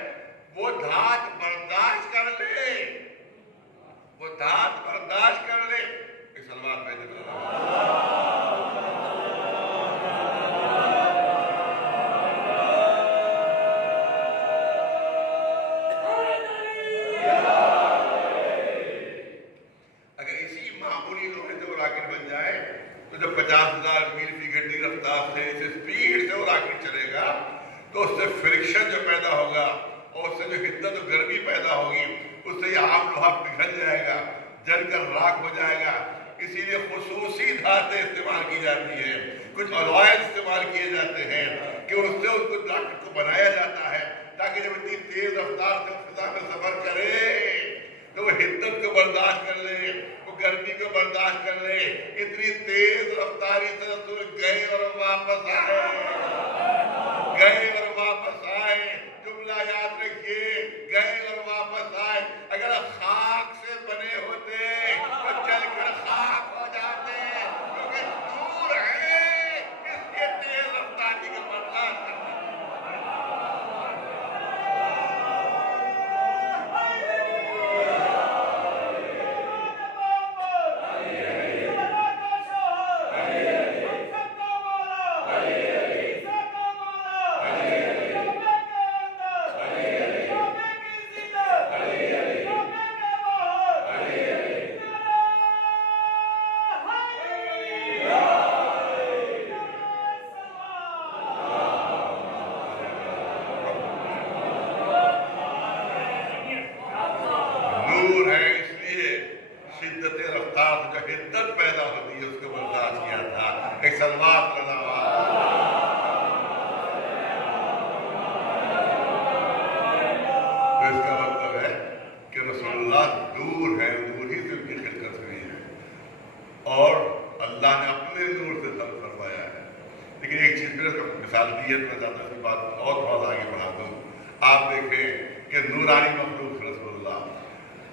وہ دھات برداشت کر لے، وہ دھات برداشت کر لے۔ ایک سلوات بھیجے اگر اسی معمولی لوہے سے وہ راکٹ بن جائے تو جب 50,000 میل فی گھنٹے کی رفتار سے اس اسپیڈ سے وہ راکٹ چلے گا تو اس سے فرکشن جو پیدا ہوگا اور اس سے جو حدت و گرمی پیدا ہوگی اس سے یہ عام لوہا پگھل جائے گا، جل کر راکھ ہو جائے گا۔ اسی لیے خصوصی دھاتیں استعمال کی جاتی ہیں، کچھ الوائز استعمال کیے جاتے ہیں کہ اس سے اس کو راکٹ کو بنایا جاتا ہے تاکہ جب اتنی تیز رفتار سے فضا میں سفر کرے تو وہ حدت کو برداشت کر لے، وہ گرمی کو برداشت کر لے۔ اتنی تیز رفتاری سے رسول گئے اور واپس آئے، گئے اور واپس آئے۔ جملہ یاد رکھیے، گئے اور واپس آئے۔ اگر خاک سے بنے ہوتے تو جل کر خاک ہو جاتے، کیونکہ نور ہے اس کے تیز رفتاری کا برداشت کرنے۔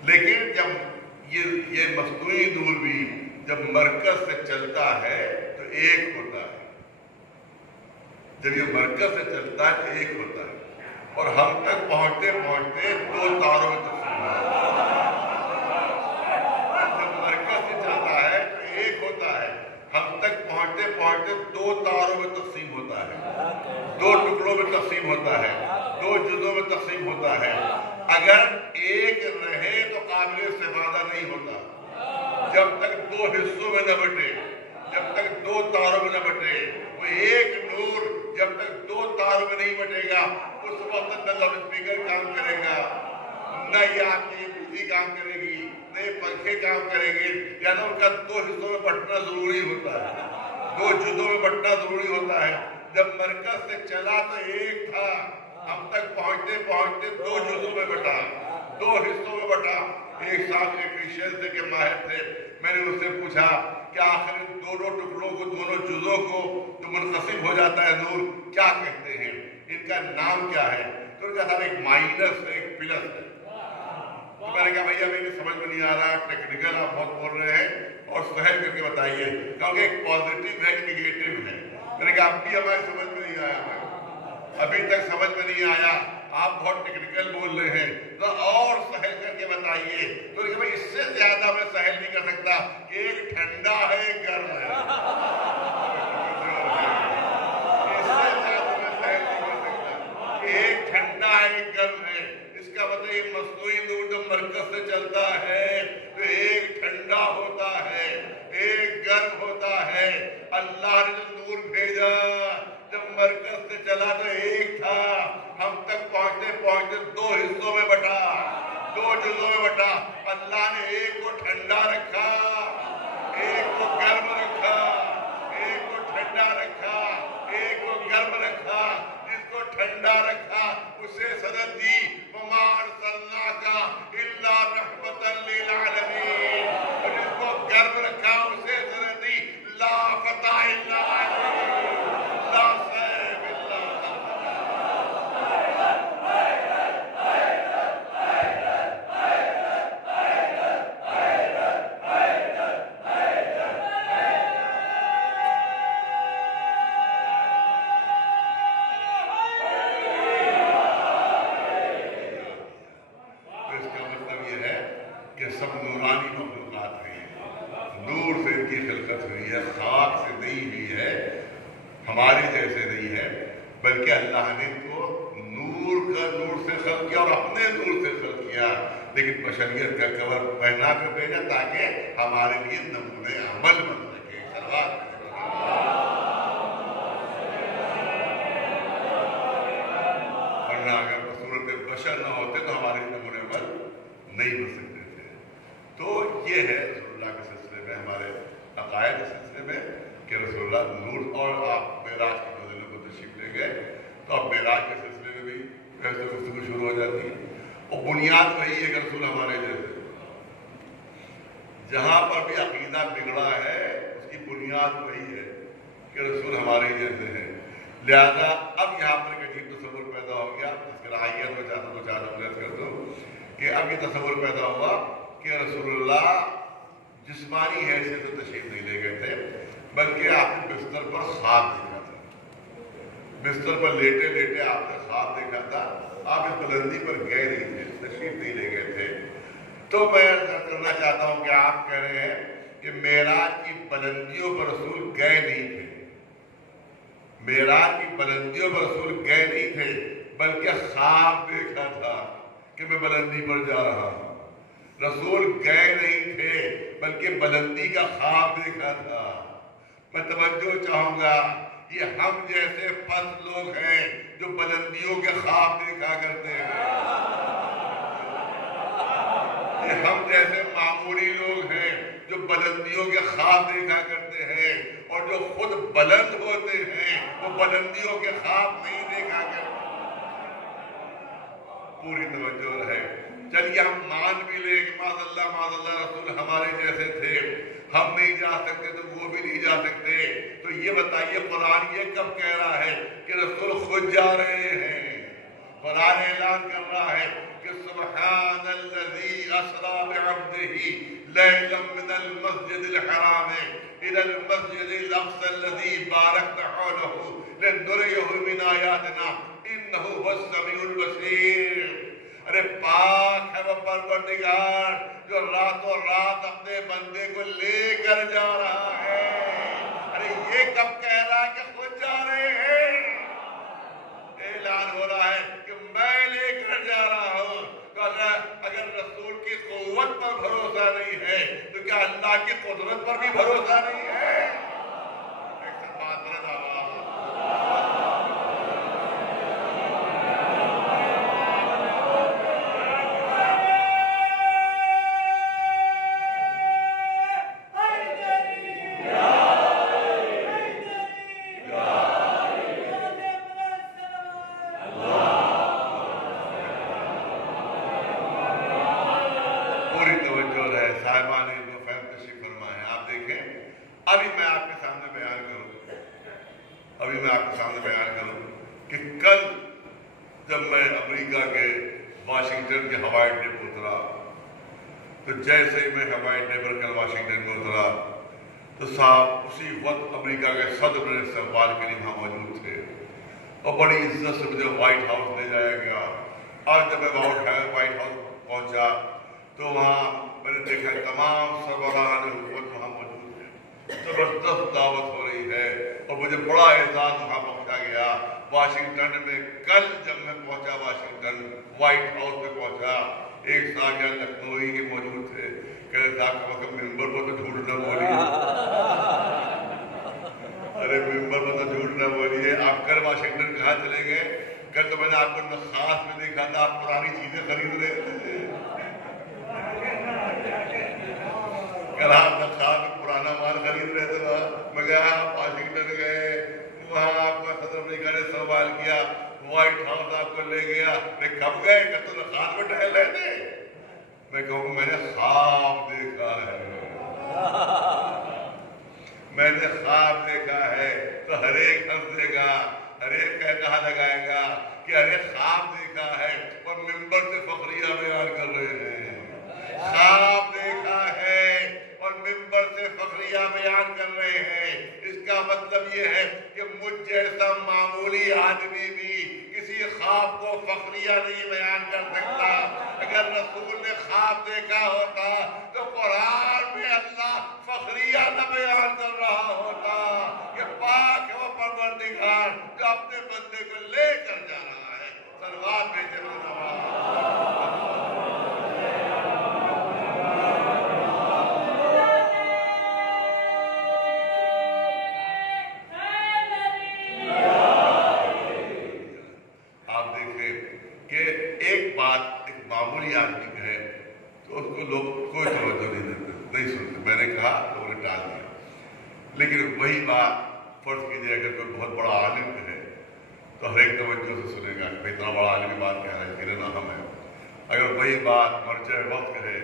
لیکن جب یہ مصنوعی نور بھی جب مرکز سے چلتا ہے تو ایک ہوتا ہے، جب یہ مرکز سے چلتا ہے تو ایک ہوتا ہے، اور ہم تک پہنچتے پہنچتے دو تاروں میں تقسیم ہوتا ہے۔ جب مرکز سے چلتا ہے تو ایک ہوتا ہے، ہم تک پہنچتے پہنچتے دو تاروں میں تقسیم ہوتا ہے، دو ٹکڑوں میں تقسیم ہوتا ہے، دو جزوں میں تقسیم ہوتا ہے۔ اگر ایک رہے تو قابل استفادہ نہیں ہوتا، جب تک دو حصوں میں نہ بٹے، جب تک دو تاروں میں نہ بٹے۔ وہ ایک نور جب تک دو تاروں میں نہیں بٹے گا اس وقت تک نہ لاؤڈ اسپیکر کام کرے گا، نہ یہ آپ کی بجلی کام کرے گی، نہ یہ پنکھے کام کریں گے۔ یعنی ان کا دو حصوں میں بٹنا ضروری ہوتا ہے، دو جزوں میں بٹنا ضروری ہوتا ہے۔ جب مرکز سے چلا تو ایک تھا، ہم تک پہنچتے پہنچتے دو جزوں میں بٹا، دو حصوں میں بٹا۔ ایک صاحب ایک وشے سے کے ماہر تھے، میں نے اس سے پوچھا کہ آخر دونوں ٹکڑوں کو، دونوں جزوں کو جو منقسم ہو جاتا ہے نور، کیا کہتے ہیں، ان کا نام کیا ہے؟ تو ان کا صاحب ایک مائنس ہے، ایک پلس ہے۔ تو میں نے کہا بھیا میری سمجھ میں نہیں آ رہا، ٹیکنیکل آپ بہت بول رہے ہیں، اور سہل کر کے بتائیے، کیونکہ ایک پازیٹیو ہے، ایک نگیٹو ہے۔ میں نے کہا اب بھی ہماری سمجھ میں نہیں آیا، ابھی تک سمجھ میں نہیں آیا، آپ بہت ٹیکنیکل بول رہے ہیں، تو اور سہل کر کے بتائیے۔ تو بھائی اس سے زیادہ میں سہل نہیں کر سکتا کہ ایک ٹھنڈا ہے ایک گرم ہے، اس سے زیادہ میں سہل نہیں کر سکتا کہ ایک ٹھنڈا ہے ایک گرم ہے۔ اس کا مطلب یہ مصنوعی نور جب مرکز سے چلتا ہے تو ایک ٹھنڈا ہوتا ہے ایک گرم ہوتا ہے۔ اللہ نے جو نور بھیجا جب مرکز سے چلا تو ایک تھا، ہم تک پہنچتے پہنچتے دو حصوں میں بٹا، دو جزوں میں بٹا۔ اللہ نے ایک کو ٹھنڈا رکھا، ایک کو گرم رکھا، ایک کو ٹھنڈا رکھا، ایک کو گرم رکھا۔ جس کو ٹھنڈا رکھا اسے سند دی وَمَا أَرْسَلْنَاكَ إِلَّا رَحْمَةً لِّلْعَالَمِينَ، اور جس کو گرم رکھا اسے سند دی لا فتح الا لا سیف الا کہ سب نورانی مخلوقات ہوئی ہیں، نور سے ان کی خلقت ہوئی ہے، خاک سے نہیں ہوئی ہے، ہمارے جیسے نہیں ہے، بلکہ اللہ نے ان کو نور کا نور سے خلق کیا اور اپنے نور سے خلق کیا، لیکن بشریت کا کور پہنا کر بھیجا تاکہ ہمارے لیے نمونے عمل بن سکے۔ سلوات ورنہ اگر بصورت بشر نہ ہوتے تو ہمارے نمونے عمل نہیں بن سکتے۔ تو یہ ہے رسول اللہ کے سلسلے میں، ہمارے عقائد کے سلسلے میں کہ رسول اللہ نور، اور آپ معراج کے فضیلت کو تشریف لے گئے تو اب معراج کے سلسلے میں بھی ایسے گفتگو شروع ہو جاتی ہے، اور بنیاد وہی ہے کہ رسول ہمارے جیسے، جہاں پر بھی عقیدہ بگڑا ہے اس کی بنیاد وہی ہے کہ رسول ہمارے جیسے ہیں۔ لہذا اب یہاں پر ایک عجیب تصور پیدا ہو گیا، اس کی رعایت میں چاہتا تو چاہتا کر دوں کہ اب یہ تصور پیدا ہوا کہ رسول اللہ جسمانی حیثیت سے تشریف نہیں لے گئے تھے، بلکہ آپ نے بستر پر خواب دیکھا تھا، بستر پر لیٹے لیٹے آپ نے خواب دیکھا تھا، آپ اس بلندی پر گئے نہیں تھے، تشریف نہیں لے گئے تھے۔ تو میں کرنا چاہتا ہوں کہ آپ کہہ رہے ہیں کہ معراج کی بلندیوں پر رسول گئے نہیں تھے، معراج کی بلندیوں پر رسول گئے نہیں تھے، بلکہ خواب دیکھا تھا کہ میں بلندی پر جا رہا ہوں۔ رسول گئے نہیں تھے بلکہ بلندی کا خواب دیکھا تھا۔ میں توجہ چاہوں گا، یہ ہم جیسے پست لوگ ہیں جو بلندیوں کے خواب دیکھا کرتے ہیں، یہ ہم جیسے معمولی لوگ ہیں جو بلندیوں کے خواب دیکھا کرتے ہیں، اور جو خود بلند ہوتے ہیں وہ بلندیوں کے خواب نہیں دیکھا کرتے۔ پوری توجہ رہے، چلیے ہم مان بھی لیں کہ معاذ اللہ رسول ہمارے جیسے تھے، ہم نہیں جا سکتے تو وہ بھی نہیں جا سکتے۔ تو یہ بتائیے قرآن یہ کب کہہ رہا ہے کہ رسول خود جا رہے ہیں؟ قرآن اعلان کر رہا ہے کہ سبحان الذی اسری بعبدہ لیلا من المسجد الحرام الى المسجد الاقصى الذی بارکنا حولہ لنریہ من آیاتنا انہ هو السمیع البصیر۔ ارے پاک ہے وہ پروردگار جو راتوں رات اپنے بندے کو لے کر جا رہا ہے۔ ارے یہ کب کہہ رہا ہے کہ خود جا رہے ہیں؟ اعلان ہو رہا ہے کہ میں لے کر جا رہا ہوں۔ تو اگر رسول کی قوت پر بھروسہ نہیں ہے تو کیا اللہ کی قدرت پر بھی بھروسہ نہیں ہے؟ ایک سب بات رضا بیان کروں کہ کل جب میں امریکہ کے واشنگٹن کے ہوائی اڈے پر اترا تو جیسے ہی میں ہوائی اڈے پر کل واشنگٹن میں اترا تو صاحب اسی وقت امریکہ کے صدر نے استقبال کے لیے وہاں موجود تھے اور بڑی عزت سے مجھے وائٹ ہاؤس لے جایا گیا. آج جب میں وائٹ ہاؤس پہنچا تو وہاں میں نے دیکھا تمام سربراہان حکومت وہاں موجود ہیں. زبردست دعوت ہو رہی ہے اور مجھے بڑا اعزاز وہاں پہنچا گیا. واشنگٹن میں کل جب میں پہنچا واشنگٹن وائٹ ہاؤس میں پہنچا ایک صاحب یہاں لکھنؤئی کے موجود تھے. کہہ رہے صاحب کا مطلب ممبر پر تو جھوٹ نہ بولیے. ارے ممبر پر تو جھوٹ نہ بولیے. آپ کل واشنگٹن کہاں چلے گئے؟ کل تو میں نے آپ کو نخاس میں دیکھا تھا آپ پرانی چیزیں خرید رہے تھے. کل آپ نخاس میں پرانا مال خرید رہے تھے. میں کہا آپ واشنگٹن گئے وہاں آپ کا صدر امریکہ نے سوال کیا وائٹ ہاؤس آپ کو لے گیا. میں کب گئے؟ کل تو نخاس میں ٹہل رہے تھے. میں کہوں میں نے خواب دیکھا ہے. میں نے خواب دیکھا ہے. تو ہر ایک ہنس دے گا ہر ایک کہا لگائے گا کہ ارے خواب دیکھا ہے اور ممبر سے فخریہ بیان کر رہے ہیں. خواب دیکھا ہے اور ممبر سے فخریہ بیان کر رہے ہیں. اس کا مطلب یہ ہے کہ مجھ جیسا معمولی آدمی بھی کسی خواب کو فخریہ نہیں بیان کر سکتا. اگر رسول نے خواب دیکھا ہوتا تو قرآن میں اللہ فخریہ نہ بیان کر رہا ہوتا کہ پاک ہے وہ پروردگار جو اپنے بندے کو لے کر جا رہا ہے. صلوات بھیجے معمولی آدمی کہے تو اس کو لوگ کوئی توجہ نہیں دیتے نہیں سنتے. میں نے کہا تو انہیں ٹال دیا. لیکن وہی بات فرض کیجیے اگر کوئی بہت بڑا عالم کہے تو ہر ایک توجہ سے سنے گا کہ اتنا بڑا عالمی بات کہہ رہا ہے کہ نہ ہم ہے. اگر وہی بات مرجع وقت کہے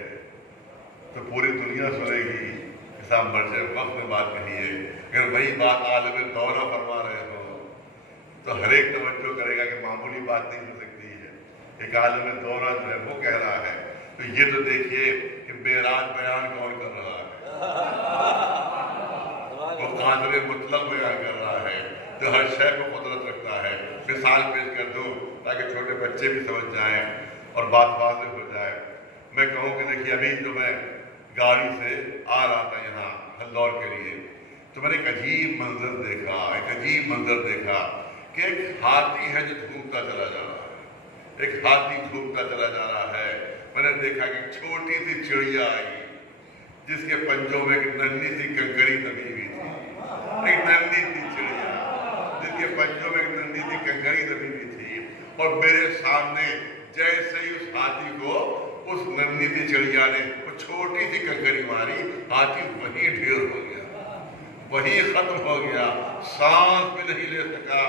تو پوری دنیا سنے گی کہ صاحب مرجع وقت میں بات کہی ہے. اگر وہی بات عالم دورہ فرما رہے ہو تو ہر ایک توجہ کرے گا کہ معمولی بات نہیں ہو سکتی ہے. ایک عالم دورہ جو ہے وہ کہہ رہا ہے تو یہ تو دیکھیے کہ معراج بیان کون کر رہا ہے. وہ قادر مطلق بیان کر رہا ہے جو ہر شے کو قدرت رکھتا ہے. مثال پیش کر دوں تاکہ چھوٹے بچے بھی سمجھ جائیں اور بات واضح ہو جائے. میں کہوں کہ دیکھیے ابھی جو میں گاڑی سے آ رہا تھا یہاں ہلدور کے لیے تو میں نے ایک عجیب منظر دیکھا کہ ایک ہاتھی ہے جو گھومتا چلا جا رہا ہے. ایک ہاتھی گھومتا چلا جا رہا ہے. میں نے دیکھا کہ چھوٹی سی چڑیا آئی جس کے پنجوں میں ایک ننھی سی کنکری دبی ہوئی تھی. ایک ننھی سی چڑیا جس کے پنجوں میں ایک ننھی سی کنکری دبی ہوئی تھی اور میرے سامنے جیسے ہی اس ہاتھی کو اس ننھی سی چڑیا نے وہ چھوٹی سی کنکری ماری ہاتھی وہیں ڈھیر ہو گیا وہیں ختم ہو گیا. سانس بھی نہیں لے سکا.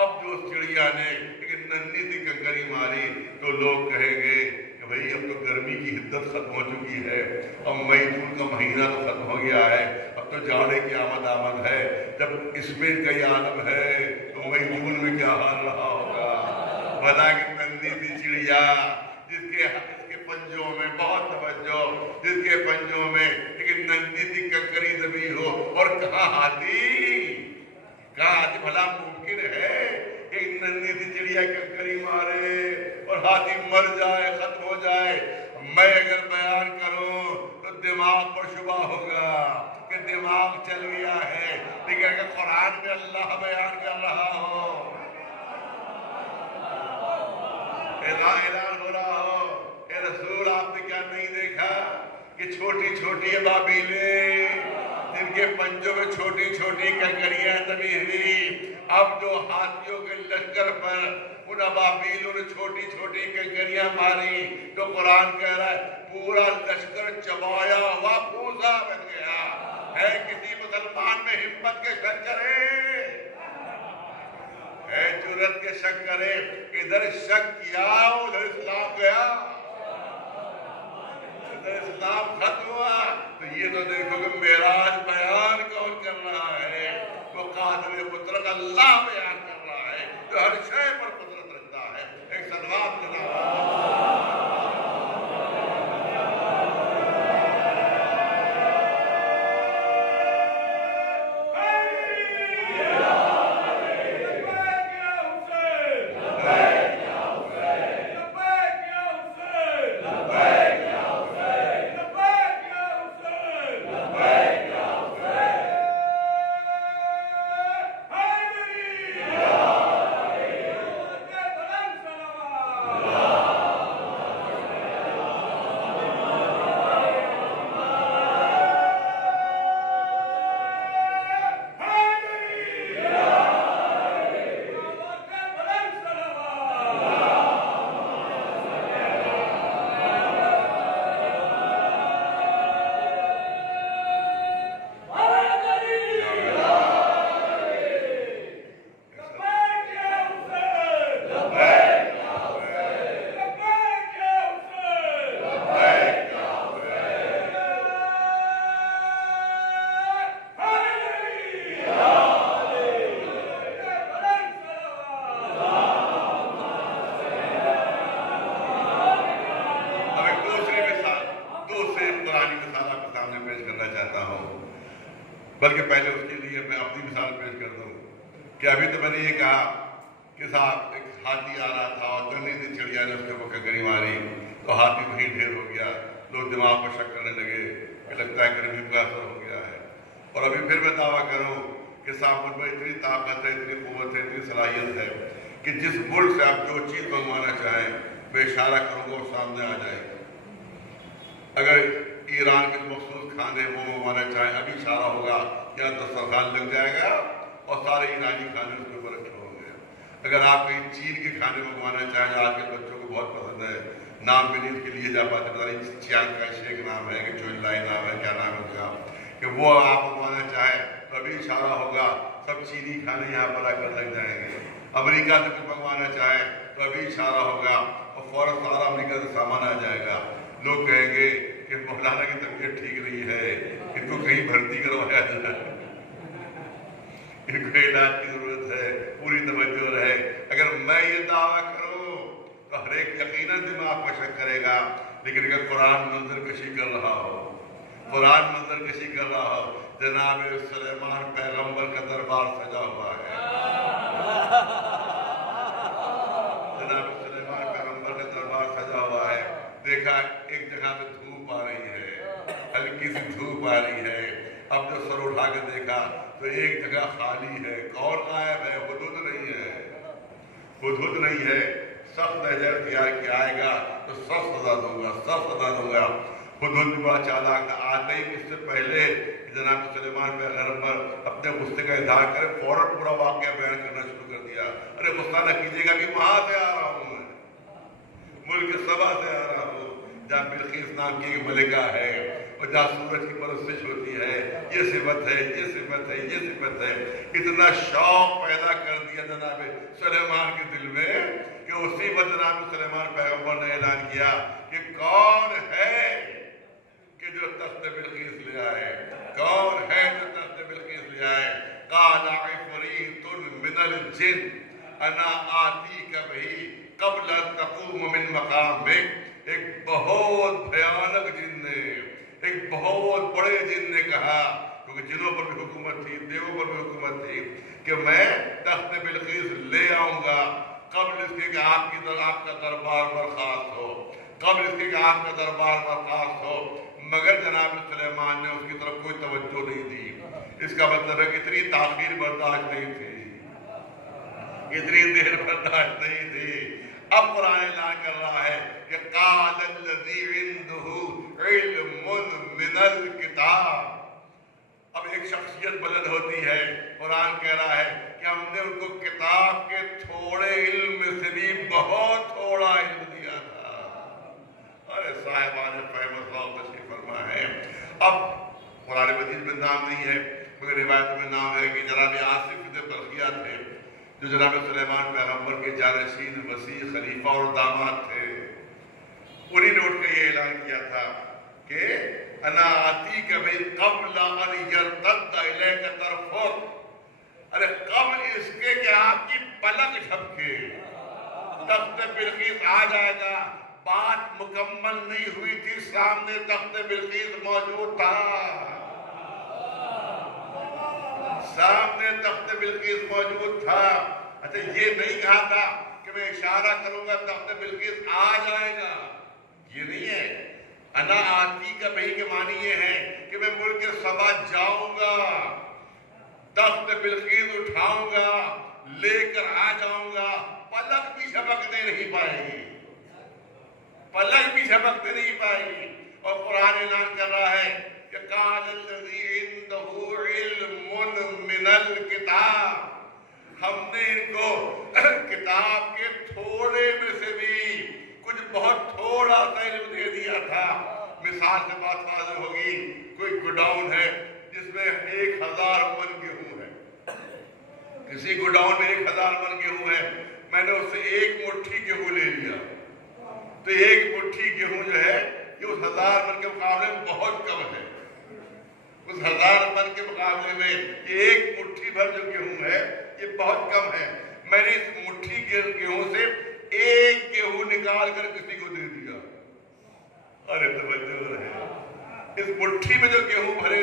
اب جو اس چڑیا نے ایک ننھی سی کنکری ماری تو لوگ کہیں گے کہ بھئی اب تو گرمی کی حدت ختم ہو چکی ہے. اب مئی جون کا مہینہ تو ختم ہو گیا ہے. اب تو جاڑے کی آمد ہے. جب اسپین کا یہ عالم ہے تو مئی جون میں کیا حال رہا ہوگا. بھلا کہ ننھی سی چڑیا جس کے پنجوں میں بہت توجہ جس کے پنجوں میں ایک ننھی سی کنکری دبی ہو اور کہاں ہاتھی بھلا ممکن ہے ایک ننھی سی چڑیا کنکری مارے اور ہاتھی مر جائے ختم ہو جائے. میں اگر بیان کروں تو دماغ پر شبہ ہوگا کہ دماغ چل گیا ہے. لیکن اگر قرآن میں اللہ بیان کر رہا ہو اعلان ہو رہا ہو اے رسول آپ نے کیا نہیں دیکھا کہ چھوٹی چھوٹی ابابیلیں جن کے پنجوں میں چھوٹی چھوٹی کنکریاں دبی ہوئی اب جو ہاتھیوں کے لشکر پر ان ابابیلوں نے چھوٹی چھوٹی کنکریاں ماری تو قرآن کہہ رہا ہے پورا لشکر چبایا ہوا پھوسا بن گیا ہے. کسی مسلمان میں ہمت کے شک کرے ہے جرت کے شک کرے ادھر شک کیا ادھر اسلام گیا ادھر اسلام ختم ہوا. تو یہ تو دیکھو کہ معراج بیان کون کر رہا ہے وہ قادر مطلق اللہ بیان کر رہا ہے جو ہر شے پر قدرت رکھتا ہے. ایک صلوات کہ ابھی تو میں نے یہ کہا کہ صاحب ایک ہاتھی آ رہا تھا اور گندی سی چڑیا نے اس کے اوپر کنکری ماری تو ہاتھی وہیں ڈھیر ہو گیا. لوگ دماغ پر شک کرنے لگے کہ لگتا ہے گرمی کا اثر ہو گیا ہے. اور ابھی پھر میں دعویٰ کروں کہ صاحب مجھ میں اتنی طاقت ہے, اتنی قوت ہے, اتنی صلاحیت ہے کہ جس ملک سے آپ جو چیز منگوانا چاہیں میں اشارہ کروں گا اور سامنے آ جائے گی. اگر ایران کے مخصوص کھانے وہ منگوانا چاہیں ابھی اشارہ ہوگا, یہاں دسترخوان لگ جائے گا اور سارے ایرانی کھانے اس کے اوپر رکھے ہوں گے. اگر آپ کہیں چین کے کھانے منگوانا چاہیں جو آج کے بچوں کو بہت پسند ہے, نام بھی نہیں اس کے لیے جا پاتے, پتہ نہیں چیانگ کا شیک نام ہے کہ چوئنلائی نام ہے, کیا نام ہے اس کا, کہ وہ آپ منگوانا چاہیں تو ابھی اشارہ ہوگا سب چینی کھانے یہاں پر آ کر لگ جائیں گے. امریکہ سے کچھ منگوانا چاہیں تو ابھی اشارہ ہوگا اور فوراً سارا امریکہ سے سامان آ جائے گا. لوگ کہیں گے کہ مولانا کی طبیعت ٹھیک نہیں ہے, ان کو کہیں بھرتی کروایا جائے, ان کو علاج کی ضرورت ہے, پوری توجہ رہے. اگر میں یہ دعویٰ کروں تو ہر ایک یقیناً دماغ پر شک کرے گا, لیکن اگر قرآن منظر کشی کر رہا ہو, قرآن منظر کشی کر رہا ہو, جناب سلیمان پیغمبر کا دربار سجا ہوا ہے. جناب سلیمان پیغمبر کا دربار سجا ہوا ہے. دیکھا ایک جگہ پہ دھوپ آ رہی ہے, ہلکی سی دھوپ آ رہی ہے. اب جو سر اٹھا کے دیکھا تو ایک جگہ خالی ہے. کون غائب ہے؟ ہدہد نہیں ہے, ہدہد نہیں ہے. سخت لہجہ اختیار کیا آئے گا تو سخت سزا دوں گا, سخت سزا دوں گا. ہدہد بڑا چالاک تھا, آتے ہی اس سے پہلے جناب سلیمان پیغمبر اپنے غصے کا اظہار کرے فوراً پورا واقعہ بیان کرنا شروع کر دیا. ارے غصہ نہ کیجیے گا کہ وہاں سے آ رہا ہوں, میں ملک سبا سے آ رہا ہوں جہاں بلقیس نام کی ایک ملکہ ہے اور جہاں سورج کی پرستش ہوتی ہے. یہ صفت ہے, یہ صفت ہے, یہ صفت ہے. اتنا شوق پیدا کر دیا جناب سلیمان کے دل میں کہ اسی وقت جناب سلیمان پیغمبر نے اعلان کیا کہ کون ہے کہ جو تخت بلقیس لے آئے, کون ہے جو تخت بلقیس لے آئے. قال عفریت من الجن انا آتیک بہی قبل ان تقوم من مقامک. ایک بہت بھیانک جن نے, ایک بہت بڑے جن نے کہا, کیونکہ جنوں پر بھی حکومت تھی, دیووں پر بھی حکومت تھی, کہ میں تخت بلقیس لے آؤں گا قبل اس کے کہ آپ کا دربار برخاست ہو, قبل اس کے کہ آپ کا دربار برخاست ہو. مگر جناب سلیمان نے اس کی طرف کوئی توجہ نہیں دی. اس کا مطلب ہے کہ اتنی تاخیر برداشت نہیں تھی, اتنی دیر برداشت نہیں تھی. اب قرآن اعلان کر رہا ہے کہ قال الذی عنده علم من الکتاب. اب ایک شخصیت بلند ہوتی ہے, قرآن کہہ رہا ہے کہ ہم نے ان کو کتاب کے تھوڑے علم سے بھی بہت تھوڑا علم دیا تھا. ارے صاحبان فہم ذوق تشریف فرما ہے. اب قرآن مجید میں نام نہیں ہے مگر روایت میں نام ہے کہ جناب آصف بن برقیہ تھے جو جناب سلیمان پیغمبر کے جانشین وسیع خلیفہ اور داماد تھے. انہی نے اٹھ کے یہ اعلان کیا تھا کہ انا آتیک بہی قبل ان یرتد الیک طرفک. ارے قبل اس کے کہ آپ کی پلک جھپکے تخت بلقیس آ جائے گا. بات مکمل نہیں ہوئی تھی, سامنے تخت بلقیس موجود تھا, سامنے تخت بلقیس موجود تھا. اچھا یہ نہیں کہا تھا کہ میں اشارہ کروں گا تخت بلقیس آ جائے گا, یہ نہیں ہے. انا آتی کا بہی کے معنی یہ ہے کہ میں ملک سبا جاؤں گا, تخت بلقیس اٹھاؤں گا, لے کر آ جاؤں گا. پلک بھی جھپکنے نہیں پائے گی, پلک بھی جھپکنے نہیں پائے گی. اور قرآن اعلان کر رہا ہے کہ قال الذی عنده علم من الکتاب. ہم نے ان کو کتاب کے تھوڑے میں سے بھی کچھ بہت تھوڑا سا علم دے دیا تھا. مثال سے بات واضح ہوگی. کوئی گوڈاؤن ہے جس میں 1000 من گیہوں ہے, کسی گوڈاؤن میں 1000 من گیہوں ہے. میں نے اس سے ایک مٹھی گیہوں لے لیا تو ایک مٹھی گیہوں جو ہے یہ اس 1000 من کے مقابلے میں بہت کم ہے. اس 1000 من کے مقابلے میں یہ ایک مٹھی بھر جو گیہوں ہے یہ بہت کم ہے. میں نے اس مٹھی گیہوں سے ایک گیہوں نکال کر کسی کو دے دیا. ارے توجہ رہے, اس مٹھی میں جو گیہوں بھرے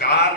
4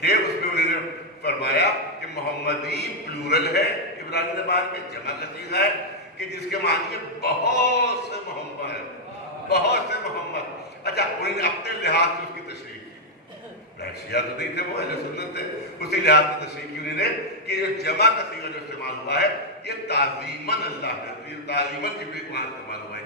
کہ اس میں انہوں نے فرمایا کہ محمدی پلورل ہے عبرانی زبان میں، جمع کا صیغہ ہے کہ جس کے معنی ہے بہت سے محمد، بہت سے محمد۔ اچھا انہوں نے اپنے لحاظ سے اس کی تشریح کی، شیعہ تو نہیں تھے، وہ اہل سنت تھے، اسی لحاظ سے تشریح کی انہوں نے کہ جو جمع کا صیغہ جو استعمال ہوا ہے یہ تعظیماً اللہ ہے، یہ تعظیماً جبریل قرآن استعمال ہوا ہے،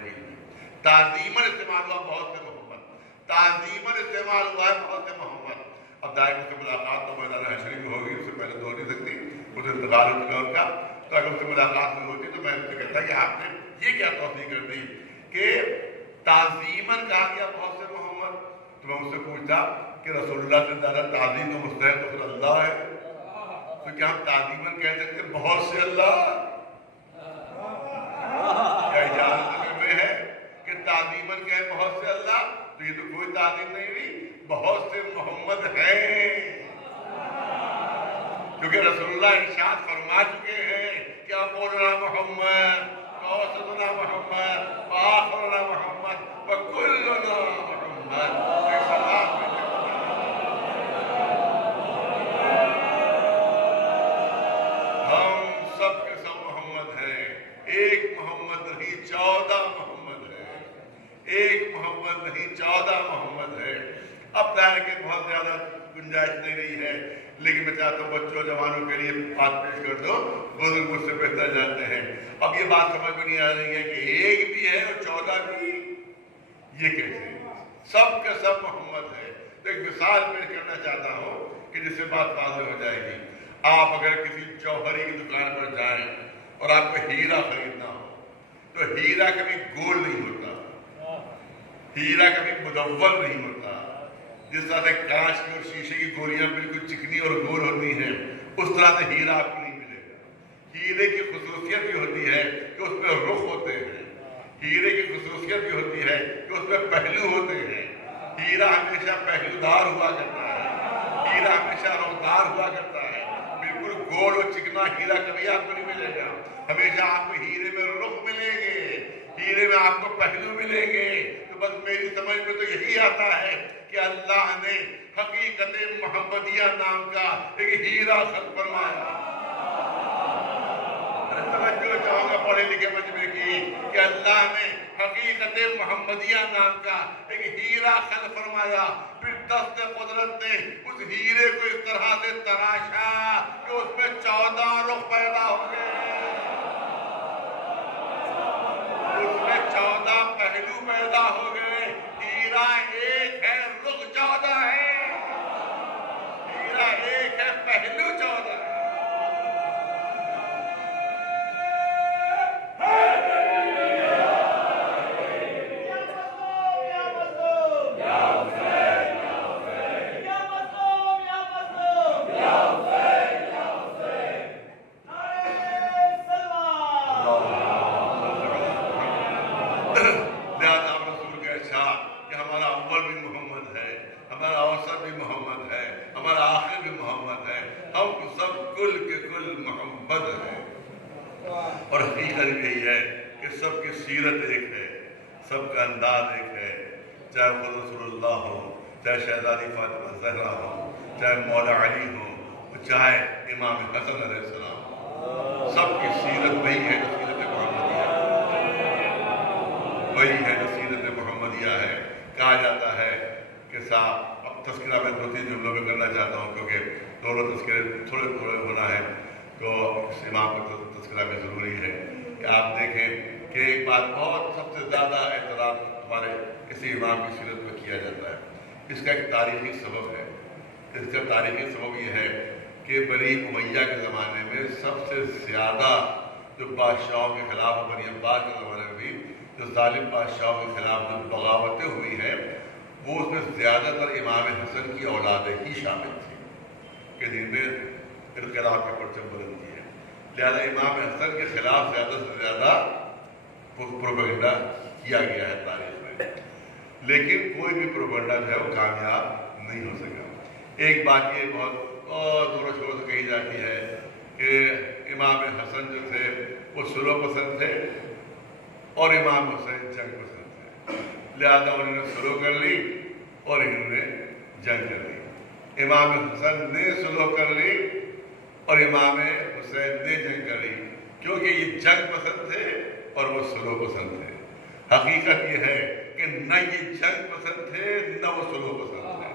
تعظیماً استعمال ہوا بہت سے محمد، تعظیماً استعمال ہوا ہے بہت سے محمد۔ اب ظاہر اس سے ملاقات تو میدان حشر میں ہوگی، اس سے پہلے تو ہو نہیں سکتی، اس انتقال ہو چکا ان کا، تو اگر اس سے ملاقات میں ہوتی تو میں ان سے کہتا کہ آپ نے یہ کیا توضیح کر دی کہ تعظیماً کہا گیا بہت سے محمد، تو میں اس سے پوچھتا کہ رسول اللہ سے زیادہ تعظیم کا مستحق تو پھر اللہ ہے، تو کیا ہم تعظیماً کہہ سکتے بہت سے اللہ؟ کیا اجازت میں ہے کہ تعظیماً کہے بہت سے اللہ؟ تو یہ تو کوئی تعظیم نہیں ہوئی، بہت سے محمد ہیں، کیونکہ رسول اللہ ارشاد فرما چکے ہیں کہ اپنا محمد وسطنا محمد وآخرنا محمد وکلنا محمد۔ ہم سب کے سب محمد ہیں، ایک محمد نہیں 14 محمد ہے، ایک محمد نہیں 14 محمد ہے۔ اب ظاہر کہ بہت زیادہ گنجائش نہیں رہی ہے، لیکن میں چاہتا ہوں بچوں جوانوں کے لیے بات پیش کر دو، بزرگ مجھ سے بہتر جانتے ہیں۔ اب یہ بات سمجھ میں نہیں آ رہی ہے کہ ایک بھی ہے اور 14 بھی، یہ کیسے؟ سب کے سب محمد ہے۔ تو ایک مثال پیش کرنا چاہتا ہوں کہ جس سے بات واضح ہو جائے گی۔ آپ اگر کسی جوہری کی دکان پر جائیں اور آپ کو ہیرا خریدنا ہو تو ہیرا کبھی گول نہیں ہوتا، ہیرا کبھی مدور نہیں ہوتا۔ جس طرح سے کانچ کی اور شیشے کی گولیاں بالکل چکنی اور گول ہوتی ہیں، اس طرح سے ہیرا آپ کو نہیں ملے گا۔ ہیرے کی خصوصیت بھی ہوتی ہے کہ اس میں رخ ہوتے ہیں، ہیرے کی خصوصیت بھی ہوتی ہے کہ اس میں پہلو ہوتے ہیں۔ ہیرا ہمیشہ پہلو دار ہوا کرتا ہے، ہیرا ہمیشہ رخدار ہوا کرتا ہے۔ بالکل گول اور چکنا ہیرا کبھی آپ کو نہیں ملے گا، ہمیشہ آپ کو ہیرے میں رخ ملیں گے، ہیرے میں آپ کو پہلو ملیں گے۔ تو بس میری سمجھ میں تو یہی آتا ہے کہ اللہ نے حقیقت محمدیہ نام کا ایک ہیرا خلق فرمایا۔ توجہ چاہوں گا پڑھے لکھے مجمع کی کہ اللہ نے حقیقت محمدیہ نام کا ایک ہیرا خلق فرمایا، پھر دست قدرت نے اس ہیرے کو اس طرح سے تراشا کہ اس میں 14 رخ پیدا ہو گئے، اس میں 14 پہلو پیدا ہو گئے۔ ہیرا ایک ہے، رخ 14 ہے، ہیرا ایک ہے، پہلو 14 ہے۔ اور حقیقت یہی ہے کہ سب کی سیرت ایک ہے، سب کا انداز ایک ہے، چاہے خود رسول اللہ ہو، چاہے شہزادی فاطمہ زہرا ہو، چاہے مولا علی ہو، چاہے امام حسن علیہ السلام، سب کی سیرت وہی ہے جو سیرت محمدیہ ہے، وہی ہے جو سیرت محمدیہ ہے۔ کہا جاتا ہے کہ صاحب اب تذکرہ میں 2-3 جملوں میں کرنا چاہتا ہوں کیونکہ دونوں تذکرے تھوڑے تھوڑے ہونا ہے، تو اس امام کا تذکرہ بھی ضروری ہے کہ آپ دیکھیں کہ ایک بات بہت سب سے زیادہ اعتراض ہمارے کسی امام کی سیرت میں کیا جاتا ہے، اس کا ایک تاریخی سبب ہے۔ اس کا تاریخی سبب یہ ہے کہ بنی امیہ کے زمانے میں سب سے زیادہ جو بادشاہوں کے خلاف، بنی عباس کے زمانے میں بھی جو ظالم بادشاہوں کے خلاف جو بغاوتیں ہوئی ہیں، وہ اس میں زیادہ تر امام حسن کی اولادیں ہی شامل تھیں کہ جن میں انقلاب کے پرچم بلند کیے۔ لہذا امام حسن کے خلاف زیادہ سے زیادہ پروپیگنڈا کیا گیا ہے تاریخ میں، لیکن کوئی بھی پروپیگنڈا جو ہے وہ کامیاب نہیں ہو سکا۔ ایک بات یہ بہت زور و شور سے کہی جاتی ہے کہ امام حسن جو تھے وہ سلو پسند تھے اور امام حسین جنگ پسند تھے، لہذا انہوں نے سلو کر لی اور انہوں نے جنگ کر لی۔ امام حسن نے سلو کر لی اور امام حسین نے جنگ کر لی، کیونکہ یہ جنگ پسند تھے اور وہ سلو پسند تھے۔ حقیقت یہ ہے کہ نہ یہ جنگ پسند تھے نہ وہ سلو پسند تھے،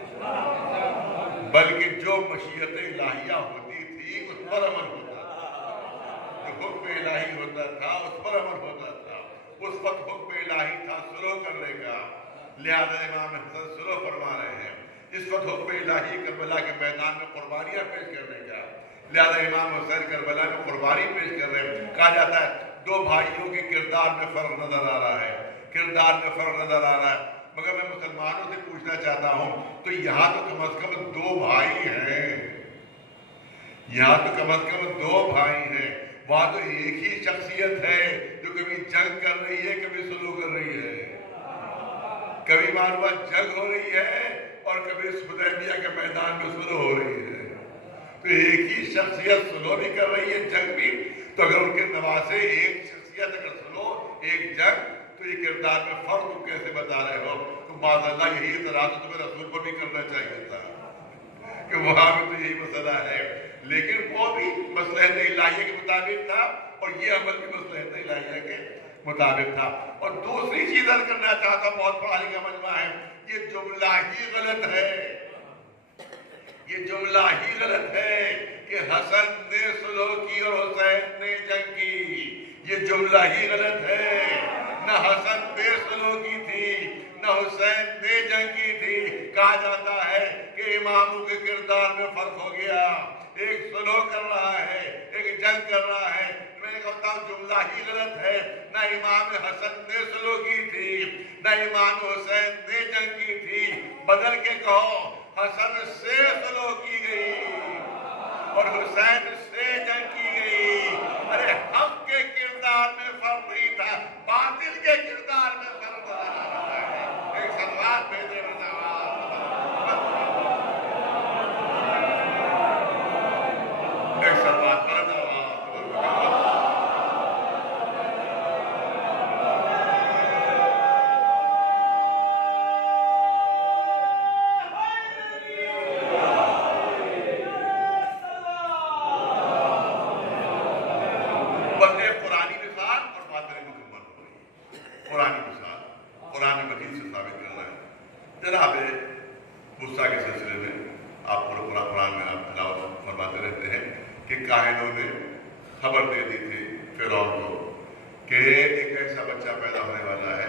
بلکہ جو مشیت الہیہ ہوتی تھی اس پر عمل ہوتا تھا، جو حکم الہی ہوتا تھا اس پر عمل ہوتا تھا۔ اس وقت حکم الہی تھا سلو کرنے کا، لہذا امام حسن سلو فرما رہے ہیں۔ اس وقت حکم الہی کربلا کے میدان میں قربانیاں پیش کرنے کا، لہذا امام حسین کربلا میں قربانی پیش کر رہے ہیں۔ کہا جاتا ہے دو بھائیوں کے کردار میں فرق نظر آ رہا ہے، کردار میں فرق نظر آ رہا ہے، مگر میں مسلمانوں سے پوچھنا چاہتا ہوں تو یہاں تو کم از کم دو بھائی ہیں، یہاں تو کم از کم دو بھائی ہیں، وہاں تو ایک ہی شخصیت ہے جو کبھی جنگ کر رہی ہے کبھی سلو کر رہی ہے، کبھی معلومہ جنگ ہو رہی ہے اور کبھی حدیبیہ کے میدان میں سلو ہو رہی ہے۔ تو ایک ہی شخصیت سلو بھی کر رہی ہے جنگ بھی، تو اگر ان کے نواسے ایک شخصیت اگر سلو ایک جنگ، تو یہ کردار میں فرق تم کیسے بتا رہے ہو؟ تو معاذ اللہ یہی اعتراض تمہیں رسول کو بھی کرنا چاہیے تھا کہ وہاں بھی تو یہی مسئلہ ہے، لیکن وہ بھی مصلحت الہیہ کے مطابق تھا اور یہ عمل بھی مصلحت الہیہ کے مطابق تھا۔ اور دوسری چیز عرض کرنا چاہتا ہوں، بہت بڑا کا مجمع ہے، یہ جملہ ہی غلط ہے، یہ جملہ ہی غلط ہے کہ حسن نے سلو کی اور حسین نے جنگ کی، یہ جملہ ہی غلط ہے۔ نہ حسن نے سلو کی تھی نہ حسین نے جنگ کی تھی۔ کہا جاتا ہے کہ اماموں کے کردار میں فرق ہو گیا، ایک سلو کر رہا ہے ایک جنگ کر رہا ہے۔ میں نے کہتا ہوں جملہ ہی غلط ہے، نہ امام حسن نے سلو کی تھی نہ امام حسین نے جنگ کی تھی، بدل کے کہو حسن سے سلو کی گئی اور حسین سے جنگ کی گئی۔ ارے حق کے کردار میں فرق نہیں تھا، باطل کے کردار میں فرق نظر آ رہا ہے۔ ایک سلوات بھیجے ایک سلوات پر جناب موسیٰ کے سلسلے میں آپ پورا قرآن میں آپ تلاوت فرماتے رہتے ہیں کہ کاہنوں نے خبر دے دی تھی فرعون کو کہ ایک ایسا بچہ پیدا ہونے والا ہے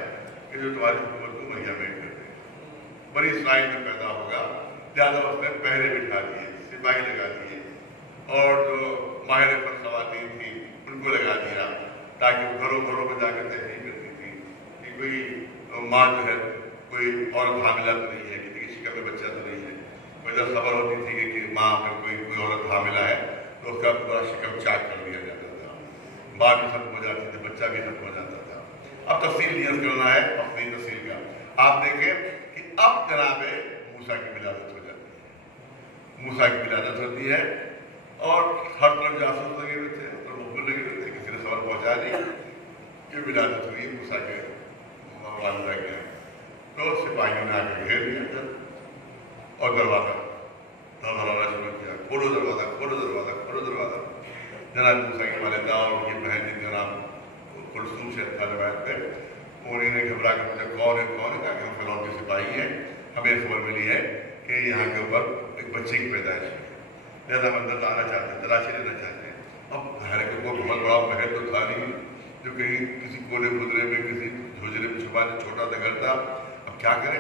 کہ جو تمہاری حکومت کو مہیا میں کر دے، بنی اسرائیل میں پیدا ہوگا، لہٰذا اس نے پہرے بٹھا دیے، سپاہی لگا دیے اور جو ماہر پر خواتین تھیں ان کو لگا دیا تاکہ وہ گھروں گھروں میں جا کر تحقیق کرتی تھی کہ کوئی ماں جو ہے کوئی عورت حاملہ تو نہیں ہے، کسی کی شکم میں بچہ تو نہیں ہے۔ وجہ خبر ہوتی تھی کہ ماں اگر کوئی عورت حاملہ ہے تو اس کا پورا شکم چاک کر دیا جاتا تھا، ماں بھی ختم ہو جاتی تھی، بچہ بھی ختم ہو جاتا تھا۔ اب تفصیل نیت کرنا ہے اپنی تفصیل کا۔ آپ دیکھیں کہ اب جناب موسیٰ کی ولادت ہو جاتی ہے، موسیٰ کی ولادت ہوتی ہے اور ہر طرف جاسوس لگے ہوئے تھے اور مخبر لگے ہوئے تھے، کسی نے خبر پہنچا دی کہ ولادت ہوئی موسیٰ کے والدہ کے، تو سپاہیوں نے آ کے گھیر لیا اور دروازہ دھڑدھڑانا شروع کیا، کھولو دروازہ کھولو دروازہ کھولو دروازہ۔ جناب موسیٰ کی والدہ اور ان کی بہن جن کا نام کلثوم سے تھا روایت پہ، انہوں نے گھبرا کر مجھے کون ہے کہا کہ ہم فرعون کے سپاہی ہیں، ہمیں خبر ملی ہے کہ یہاں کے اوپر ایک بچے کی پیدائش ہے، لہٰذا ہم اندر آنا چاہتے ہیں، تلاشی لینا چاہتے ہیں۔ اب گھر کے کوئی بہت بڑا محل تو تھا نہیں جو کہیں کسی کونے خدرے میں کسی جھوجرے میں چھپا دے، چھوٹا سا گھر تھا، اب کیا کریں؟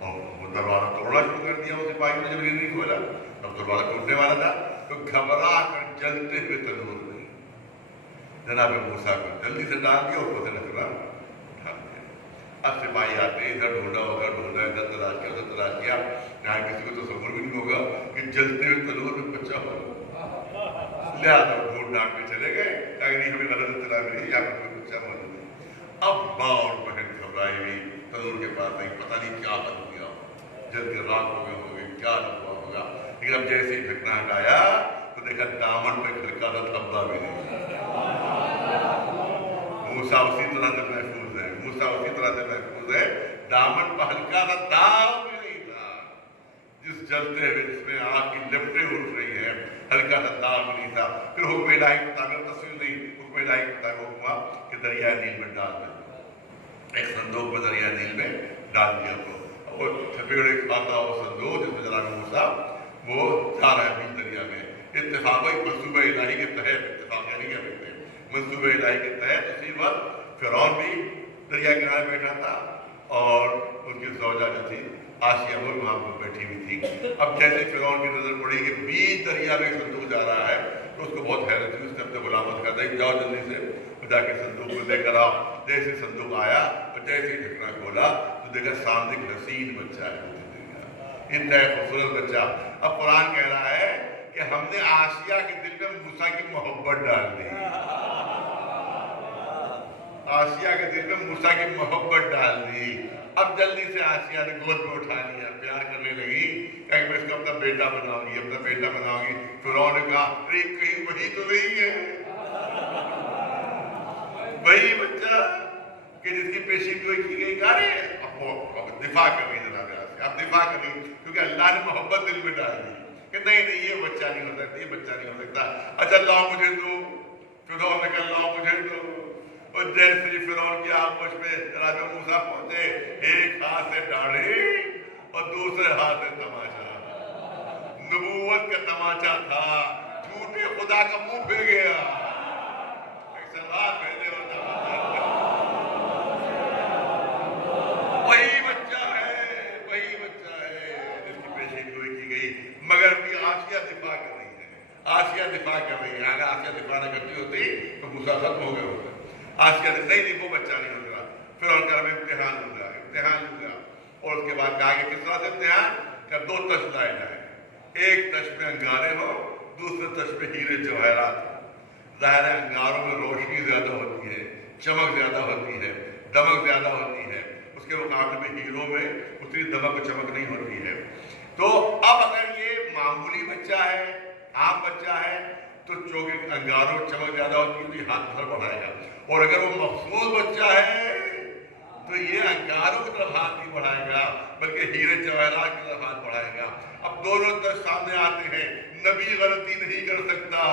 اور وہ دروازہ توڑنا شروع کر دیا اس سپاہی نے، جب یہ نہیں کھولا اب دروازہ ٹوٹنے والا تھا تو گھبرا کر جلتے ہوئے تنور میں جناب موسیٰ کو جلدی سے ڈال دیا اور پتہ نکلا اٹھا دیا۔ اب سپاہی آتے ہیں، ادھر ڈھونڈا ادھر ڈھونڈا، ادھر تلاش کیا ادھر تلاش کیا، یہاں کسی کو تصور بھی نہیں ہوگا کہ جلتے ہوئے تنور میں بچہ ہو، لہٰذا ڈھونڈ ڈھانڈ کے چلے گئے کہ نہیں ہمیں غلط اطلاع ملی یہاں پر کوئی بچہ موجود ہے۔ اب ماں اور بہن گھبرائی ہوئی تنور کے پاس آئی، پتہ نہیں کیا حل ہو گیا، جل کے راکھ ہو گئے کیا ہوا ہوگا، لیکن اب جیسے ہی ڈھکنا ہٹایا تو دیکھا دامن پہ کھڑکا تھا، تھبا بھی نہیں۔ موسیٰ اسی طرح سے محفوظ ہے، موسیٰ اسی طرح سے محفوظ ہے، دامن پہ ہلکا تھا، داغ بھی نہیں تھا۔ جس جلتے ہوئے جس میں آگ کی لپٹیں اٹھ رہی ہیں، ہلکا سا داغ بھی نہیں تھا. پھر حکم الہی کے مطابق، تصویر نہیں، حکم الہی کے مطابق حکم ہوا کہ دریائے نیل میں ڈال دیں. ایک صندوق میں دریائے نیل میں ڈال دیا کو، اور چھپیڑے کھاتا وہ صندوق جس میں جناب موسیٰ وہ جا رہا ہے نیل دریا میں. اتفاق منصوبہ الہی کے تحت، اتفاق نہیں کہہ سکتے، منصوبہ الہی کے تحت اسی وقت فرعون بھی دریا کنارے بیٹھا تھا اور ان کی زوجہ جو تھی آسیہ وہ بھی وہاں پر بیٹھی ہوئی تھی. اب جیسے فرعون کی نظر پڑی کہ بیچ دریا میں صندوق جا رہا ہے تو اس کو بہت حیرت ہوئی. اس نے اپنے غلاموں کہا کہ جاؤ جلدی سے جا کے صندوق کو لے کر آؤ. جیسے صندوق آیا اور جیسے ہی ڈھکنا کھولا تو دیکھا سامنے ایک حسین بچہ ہے، انتہائی خوبصورت بچہ. اب قرآن کہہ رہا ہے کہ ہم نے آسیہ کے دل میں موسیٰ کی محبت ڈال دی. آسیہ کے دل میں موسیٰ کی محبت ڈال دی. اب جلدی سے آسیہ نے گود میں اٹھا لیا، پیار کرنے لگی کہ میں اس کو اپنا بیٹا بناؤں گی، اپنا بیٹا بناؤں گی. فرعون نے کہا ارے کہیں وہی تو نہیں ہے، وہی بچہ کہ جس کی پیشین گوئی کی گئی. کہا رہے اب دفاع کر رہی جناب سے، اب دفاع کر رہی کیونکہ اللہ نے محبت دل میں ڈال دی کہ نہیں نہیں یہ بچہ نہیں ہو سکتا، یہ بچہ نہیں ہو سکتا. اچھا لاؤ مجھے دو. فرعون نے کہا لاؤ مجھے دو. اور جیسے ہی فرعون کی آغوش میں جناب موسیٰ پہنچے، ایک ہاتھ سے داڑھی اور دوسرے ہاتھ سے تماچا. نبوت کا تماچا تھا، جھوٹے خدا کا منہ پھر گیا. ایک سلوار پہنے اور تماچا، وہی بچہ ہے، وہی بچہ ہے جس کی پیشین گوئی کی گئی. مگر بھی آسیہ دفاع کر رہی ہے، آسیہ دفاع کر رہی ہے. اگر آسیہ دفاع نہ کرتی ہوتی تو موسیٰ ختم ہو گیا ہوتا. آسیہ نے نہیں وہ بچہ نہیں ہوگا. پھر ان کا میں امتحان لوں گا، امتحان لوں گا. اور اس کے بعد کہا کہ کس طرح سے امتحان کہ 2 تش لائے جائیں. ایک تش میں انگارے ہو، دوسرے تش میں ہیرے جواہرات ہو. ظاہر ہے انگاروں میں روشنی زیادہ ہوتی ہے، چمک زیادہ ہوتی ہے، دمک زیادہ ہوتی ہے. اس کے مقابلے میں ہیروں میں اتنی دمک و چمک نہیں ہوتی ہے. تو اب اگر یہ معمولی بچہ ہے، عام بچہ ہے تو چونکہ انگاروں چمک زیادہ ہوتی ہے تو یہ ہاتھ بھر بڑھائے گا. اور اگر وہ مخصوص بچہ ہے تو یہ انگاروں کی طرف ہاتھ نہیں بڑھائے گا بلکہ ہیرے جواہرات کی طرف ہاتھ بڑھائے گا. اب دونوں طرف سامنے آتے ہیں. نبی غلطی نہیں کر سکتا،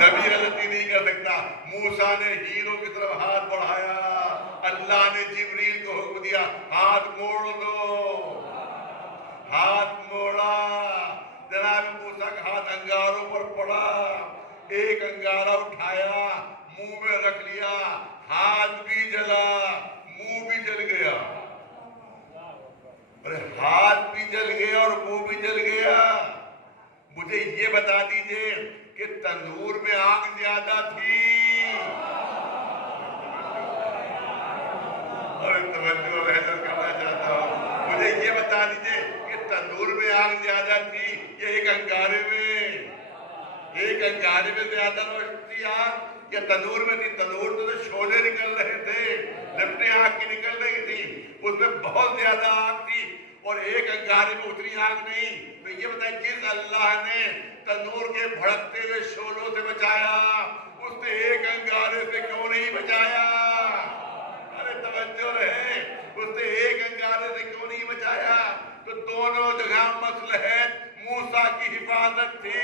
نبی غلطی نہیں کر سکتا. موسیٰ نے ہیروں کی طرف ہاتھ بڑھایا، اللہ نے جبریل کو حکم دیا ہاتھ موڑ دو. ہاتھ موڑا، جناب موسیٰ کا ہاتھ انگاروں پر پڑا. ایک انگارہ اٹھایا، منہ میں رکھ لیا، ہاتھ بھی جلا، منہ بھی جل گیا. ارے ہاتھ بھی جل گیا اور منہ بھی جل گیا. مجھے یہ بتا دیجئے کہ تنور میں آگ زیادہ تھی اور توجہ محسوس کرنا چاہتا ہوں. مجھے یہ بتا دیجئے کہ تنور میں آگ زیادہ تھی یا ایک انگارے میں؟ ایک انگارے میں زیادہ روشنی تھی آگ یا تنور میں تھی؟ تنور تو شعلے نکل رہے تھے، لپٹیں آگ کی نکل رہی تھی، اس میں بہت زیادہ آگ تھی. اور ایک انگارے میں اتنی آگ نہیں. تو یہ بتائیں جس اللہ نے تنور کے بھڑکتے ہوئے شعلوں سے بچایا اس نے ایک انگارے سے کیوں نہیں بچایا؟ ارے توجہ رہے، اس نے ایک انگارے سے کیوں نہیں بچایا؟ تو دونوں جگہ مصلحت موسیٰ کی حفاظت تھی.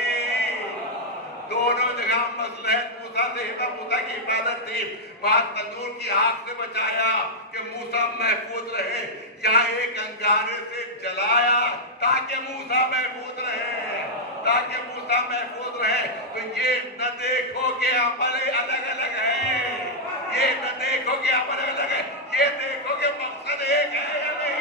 دونوں جگہ مصلحت موسیٰ کی حفاظت تھی. وہاں تنور کی آگ سے بچایا کہ موسیٰ محفوظ رہے، یہاں ایک انگارے سے جلایا تاکہ موسیٰ محفوظ رہے، تاکہ موسیٰ محفوظ رہے. تو یہ نہ دیکھو کہ عمل الگ الگ ہے، یہ نہ دیکھو کہ عمل الگ ہے، یہ دیکھو کہ مقصد ایک ہے یا نہیں.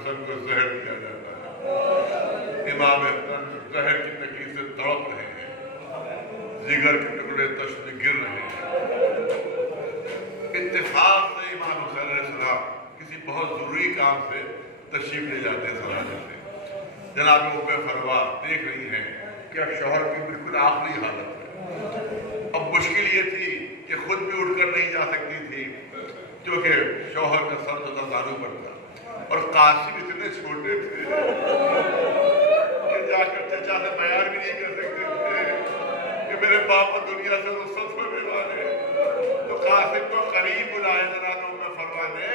حسن کو زہر دیا جاتا ہے۔ امام حسن زہر کی تکلیف سے تڑپ رہے ہیں، جگر کے ٹکڑے تش میں گر رہے ہیں۔ اتفاق سے امام حسین علیہ السلام کسی بہت ضروری کام سے تشریف لے جاتے ہیں سرانے سے۔ جناب ام فروا دیکھ رہی ہیں کہ اب شوہر کی بالکل آخری حالت ہے۔ اب مشکل یہ تھی کہ خود بھی اٹھ کر نہیں جا سکتی تھی کیونکہ شوہر کا سر تو تازانوں پر تھا، اور قاسم اتنے چھوٹے تھے کہ جا کر چچا سے بیان بھی نہیں کر سکتے تھے کہ میرے باپ دنیا سے رخصت ہونے والے۔ تو قاسم کو قریب بلایا جناب ام فروا نے،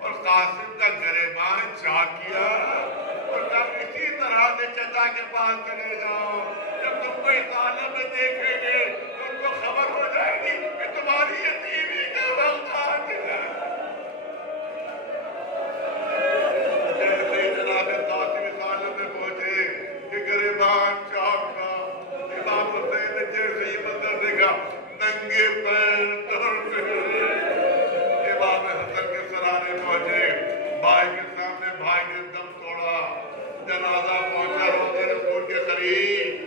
اور قاسم کا گریبان چاک کیا اور کہا اسی طرح سے چچا کے پاس چلے جاؤ، جب تم کو اس عالم میں دیکھیں گے تو ان کو خبر ہو جائے گی کہ تمہاری یتیمی کا وقت آ گیا۔ جیسے ہی جناب قاسم اس عالم میں پہنچے کہ گریبان چاک تھا، امام حسین نے جیسے ہی منظر دیکھا ننگے پیر دوڑ گئے۔ امام حسن کے سرانے پہنچے، بھائی کے سامنے بھائی نے دم توڑا، جنازہ پہنچا روضہ رسول کے قریب۔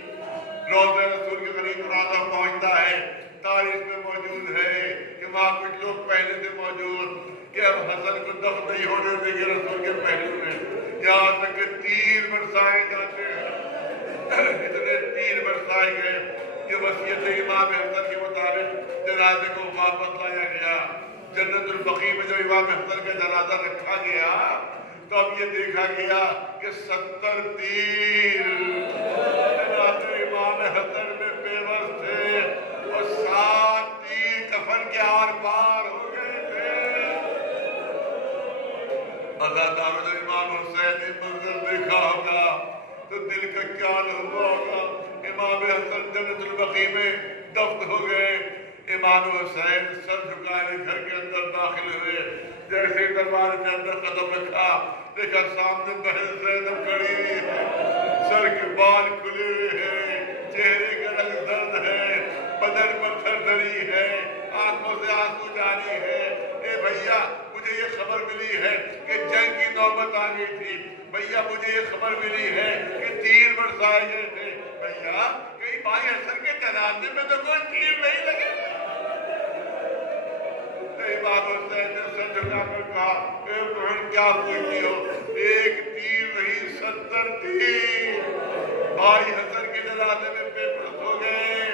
روضہ رسول کے قریب جنازہ پہنچتا ہے، تاریخ میں موجود ہے کہ وہاں کچھ لوگ پہلے سے موجود کہ اب حسن کو دفن نہیں ہونے دیں گے رسول کے پہلو میں، یہاں تک کہ تیر برسائے جاتے ہیں۔ اتنے تیر برسائے گئے کہ وصیت امام حسن کے مطابق جنازے کو واپس لایا گیا۔ جنت البقیع میں جب امام حسن کا جنازہ رکھا گیا تو اب یہ دیکھا گیا کہ 70 تیر جناب امام حسن میں پیوست تھے، اور 7 تیر کفن کے آر پار ہو گئے تھے۔ عزاداروں نے امام حسین نے منظر دیکھا ہوگا تو دل کا کیا ہوا ہوگا۔ امام حسن جنت البقیع میں دفن ہو گئے۔ امام حسین سر جھکائے گھر کے اندر داخل ہوئے، جیسے دربار کے اندر قدم رکھا دیکھا سامنے بہن زینب کھڑی ہوئی ہے، سر کے بال کھلے ہوئے ہیں، چہرے کا رنگ زرد ہے، بدن پتھر دھری ہے، آنکھوں سے آنسو جاری ہے۔ اے بھیا مجھے یہ خبر ملی ہے کہ جنگ کی نوبت آ گئی تھی، بھیا مجھے یہ خبر ملی ہے کہ تیر برسائے گئے تھے، بھیا کہیں بھائی حسن کے جنازے میں تو کوئی تیر نہیں لگے۔ امام حسین نے سر جھکا کر کہا اے بہن کیا پوچھتی ہو، ایک تیر نہیں 70 تیر بھائی حسن کے جنازے میں پیپرس ہو گئے۔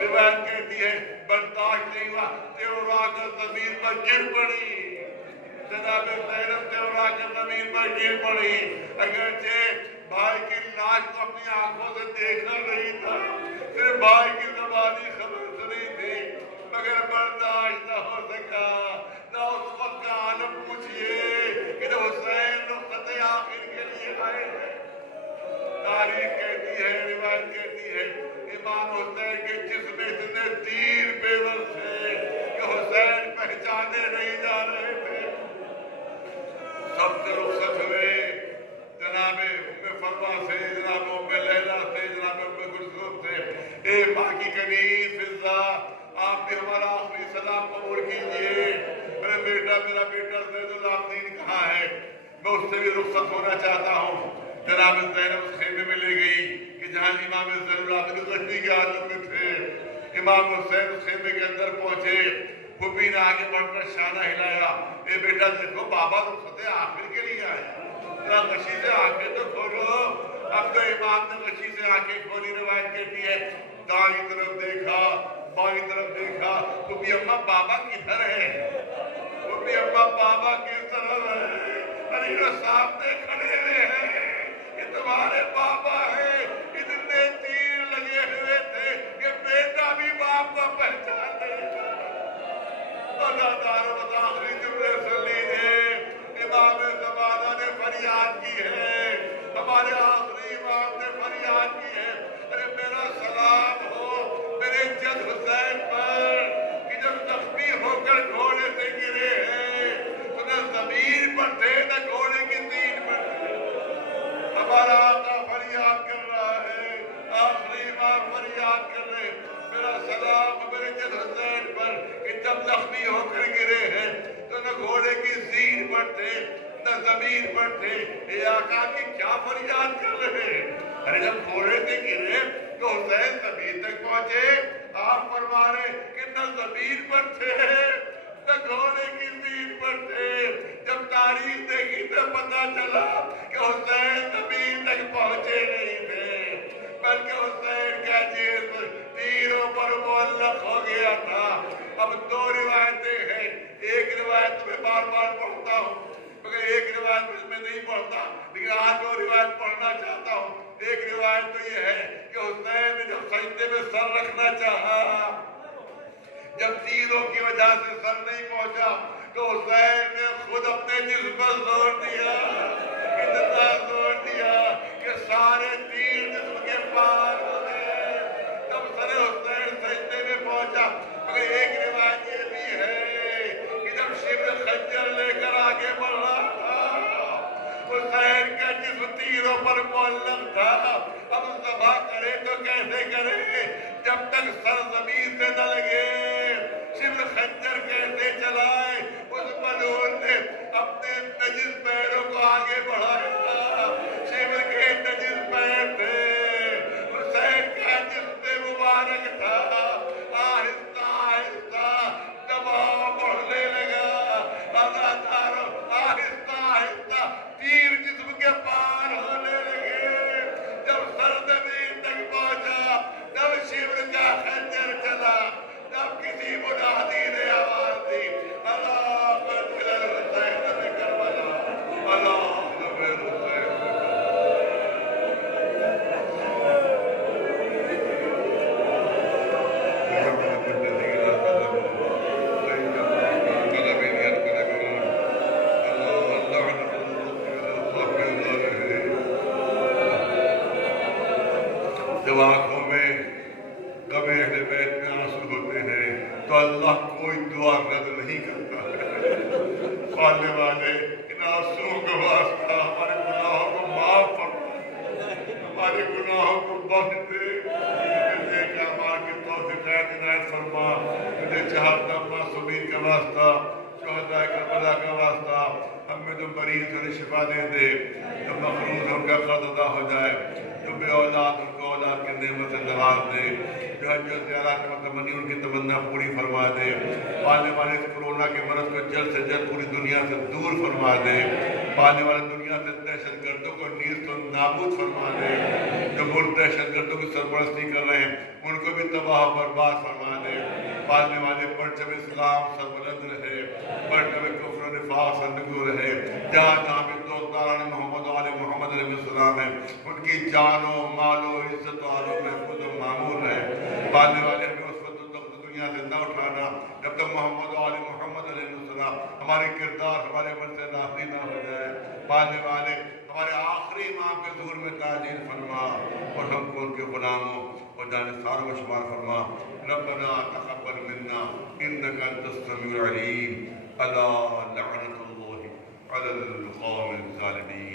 روایت کہتی ہے برداشت نہیں ہوا، تیورا کر زمین پر گر پڑی، جناب زینب تیورا کر زمین پر گر پڑی۔ اگرچہ بھائی کی لاش کو اپنی آنکھوں سے دیکھا نہیں تھا، صرف بھائی کی زبانی خبر سنی تھی، مگر برداشت نہ ہو سکا۔ نہ اس وقت کا عالم پوچھئے کہ حسین رخصت آخر کے لیے آئے ہیں۔ تاریخ کہتی ہے، روایت کہتی ہے امام حسین کے جسم میں اتنے تیر پیوست تھے کہ حسین پہچانے نہیں جا رہے تھے۔ سب سے رخصت ہوئے، جناب ام فروا سے، جناب ام لیلہ سے، جناب ام کلثوم سے۔ اے باقی کنیز فضہ آپ بھی ہمارا آخری سلام قبول کیجئے۔ میرا بیٹا زید العابدین کہاں ہے؟ میں اس سے بھی رخصت ہونا چاہتا ہوں۔ جناب زینب اس خیمے میں لے گئی کہ جہاں امام زید العابدین غزنی کے عالم میں تھے۔ امام حسین اس خیمے کے اندر پہنچے، پھوپھی نے آگے بڑھ کر شانہ ہلایا، اے بیٹا دیکھو بابا رخصت آخر کے لیے آئے، ذرا غشی سے آنکھیں تو کھولو۔ اب تو امام نے غشی سے آنکھیں کھولی، روایت کہتی ہے دائیں طرف دیکھا، بائیں طرف دیکھا، پھوپھی اماں بابا کدھر ہے؟ پھوپھی اماں بابا کس طرف ہے؟ ارے وہ سامنے کھڑے ہوئے ہیں، یہ تمہارے بابا ہیں۔ اتنے تیر لگے ہوئے تھے کہ بیٹا بھی باپ کو پہچان نہیں پایا۔ اللہ تعالیٰ بس آخری جملے سے لیجیے، امام زمانہ نے فریاد کی ہے، ہمارے آخری امام نے فریاد کی ہے، ارے میرا سلام ہو میرے جد حسین پر کہ جب زخمی ہو کر گھوڑے سے گرے ہیں تو نہ زمین پر تھے نہ گھوڑے کی سیٹ پر تھے۔ ہمارا آقا فریاد کر رہا ہے، آخری امام فریاد کر رہے، میرا سلام میرے جد حسین پر کہ جب زخمی ہو کر گرے ہیں تو نہ گھوڑے کی زین پر تھے نہ نہ زمین پر تھے. اے آقا کی کیا فریاد کر رہے ہیں؟ ارے جب گھوڑے سے گرے تو حسین زمین تک پہنچے. آپ فرما رہے کہ نہ زمین پر تھے نہ گھوڑے کی زمین پر تھے. جب تاریخ دیکھی تو پتا چلا کہ حسین زمین تک پہنچے نہیں تھے، بلکہ حسین کا جسم تیروں پر معلق ہو گیا تھا. اب دو روایتیں ہیں، ایک روایت میں بار بار پڑھتا ہوں مگر ایک روایت میں نہیں پڑھتا، لیکن آج وہ روایت پڑھنا چاہتا ہوں. ایک روایت تو یہ ہے کہ حسین نے جب سجدے میں سر رکھنا چاہا، جب تیروں کی وجہ سے سر نہیں پہنچا تو حسین نے خود اپنے جسم پر زور دیا، اتنا زور دیا کہ سارے تیر جسم کے پار ہو گئے. تب سر حسین سجدے میں پہنچا. مگر ایک روایت یہ بھی ہے کہ جب شبر خنجر لے کر آگے بڑھ رہا تھا، حسین کا جسم تیروں پر معلق تھا. اب ذبح کرے تو کیسے کرے جب تک سر زمین سے نہ لگے؟ شبر خنجر کیسے چلائے؟ اس ملعون نے اپنے نجس پیروں کو آگے بڑھایا. شبر کے نجس پیر تھے، حسین کا جسم مبارک تھا. آہستہ آہستہ دباؤ بڑھنے لگا. اداکاروں آہستہ آہستہ تیر جسم کے پار ہونے لگے. جب سر زمین تک پہنچا تب شبر کا خنجر چلا. تب کسی منادی نے آواز دی، اللہ اکبر الحسین بن کربلا، اللہ اکبر الحسین. جب آنکھوں میں غم اہل بیت میں آنسو ہوتے ہیں تو اللہ کوئی دعا رد نہیں کرتا ہے. پالنے والے ان آنسوؤں کا واسطہ ہمارے گناہوں کو معاف فرما، ہمارے گناہوں کو بخش دے. تجھے کیا مار کی توفیق عنایت فرما. تجھے چاہتا معصومین کا واسطہ، شہداء کربلا کا واسطہ، ہم میں جو مریض انہیں شفا دے دے، جو مخلوط ان کا قرض ادا ہو جائے، جو بے اولاد ان کو اولاد کے نعمت سے نواز دے، جو حج و زیارت کا تمنی ان کی تمنا پوری فرما دے. پانے والے اس کورونا کے مرض کو جلد سے جلد پوری دنیا سے دور فرما دے. پانے والے دنیا سے دہشت گردوں کو نیست و نابود فرما دے. جو ملک دہشت گردوں کی سرپرستی کر رہے ہیں ان کو بھی تباہ و برباد فرما دے. پالنے والے پرچم اسلام سربلند رہے، پرچم کفر و نفاق سرنگو رہے. جہاں جہاں بھی دوستداران محمد و آل محمد علیہ السلام ہیں ان کی جان و مال و عزت و آل و محفوظ و معمول رہے. پالنے والے ہمیں اس وقت دنیا سے نہ اٹھانا جب تک محمد و آل محمد علیہ السلام ہمارے کردار ہمارے عمل سے راضی نہ ہو جائے. پالنے والے ہمارے آخری امام کے ظہور میں تاجیل فرما اور ہم کو ان کے غلاموں اور جانثاروں میں شمار فرما. ربنا تقبل منا انك انت السميع العليم. الا لعنة الله على القوم الظالمين.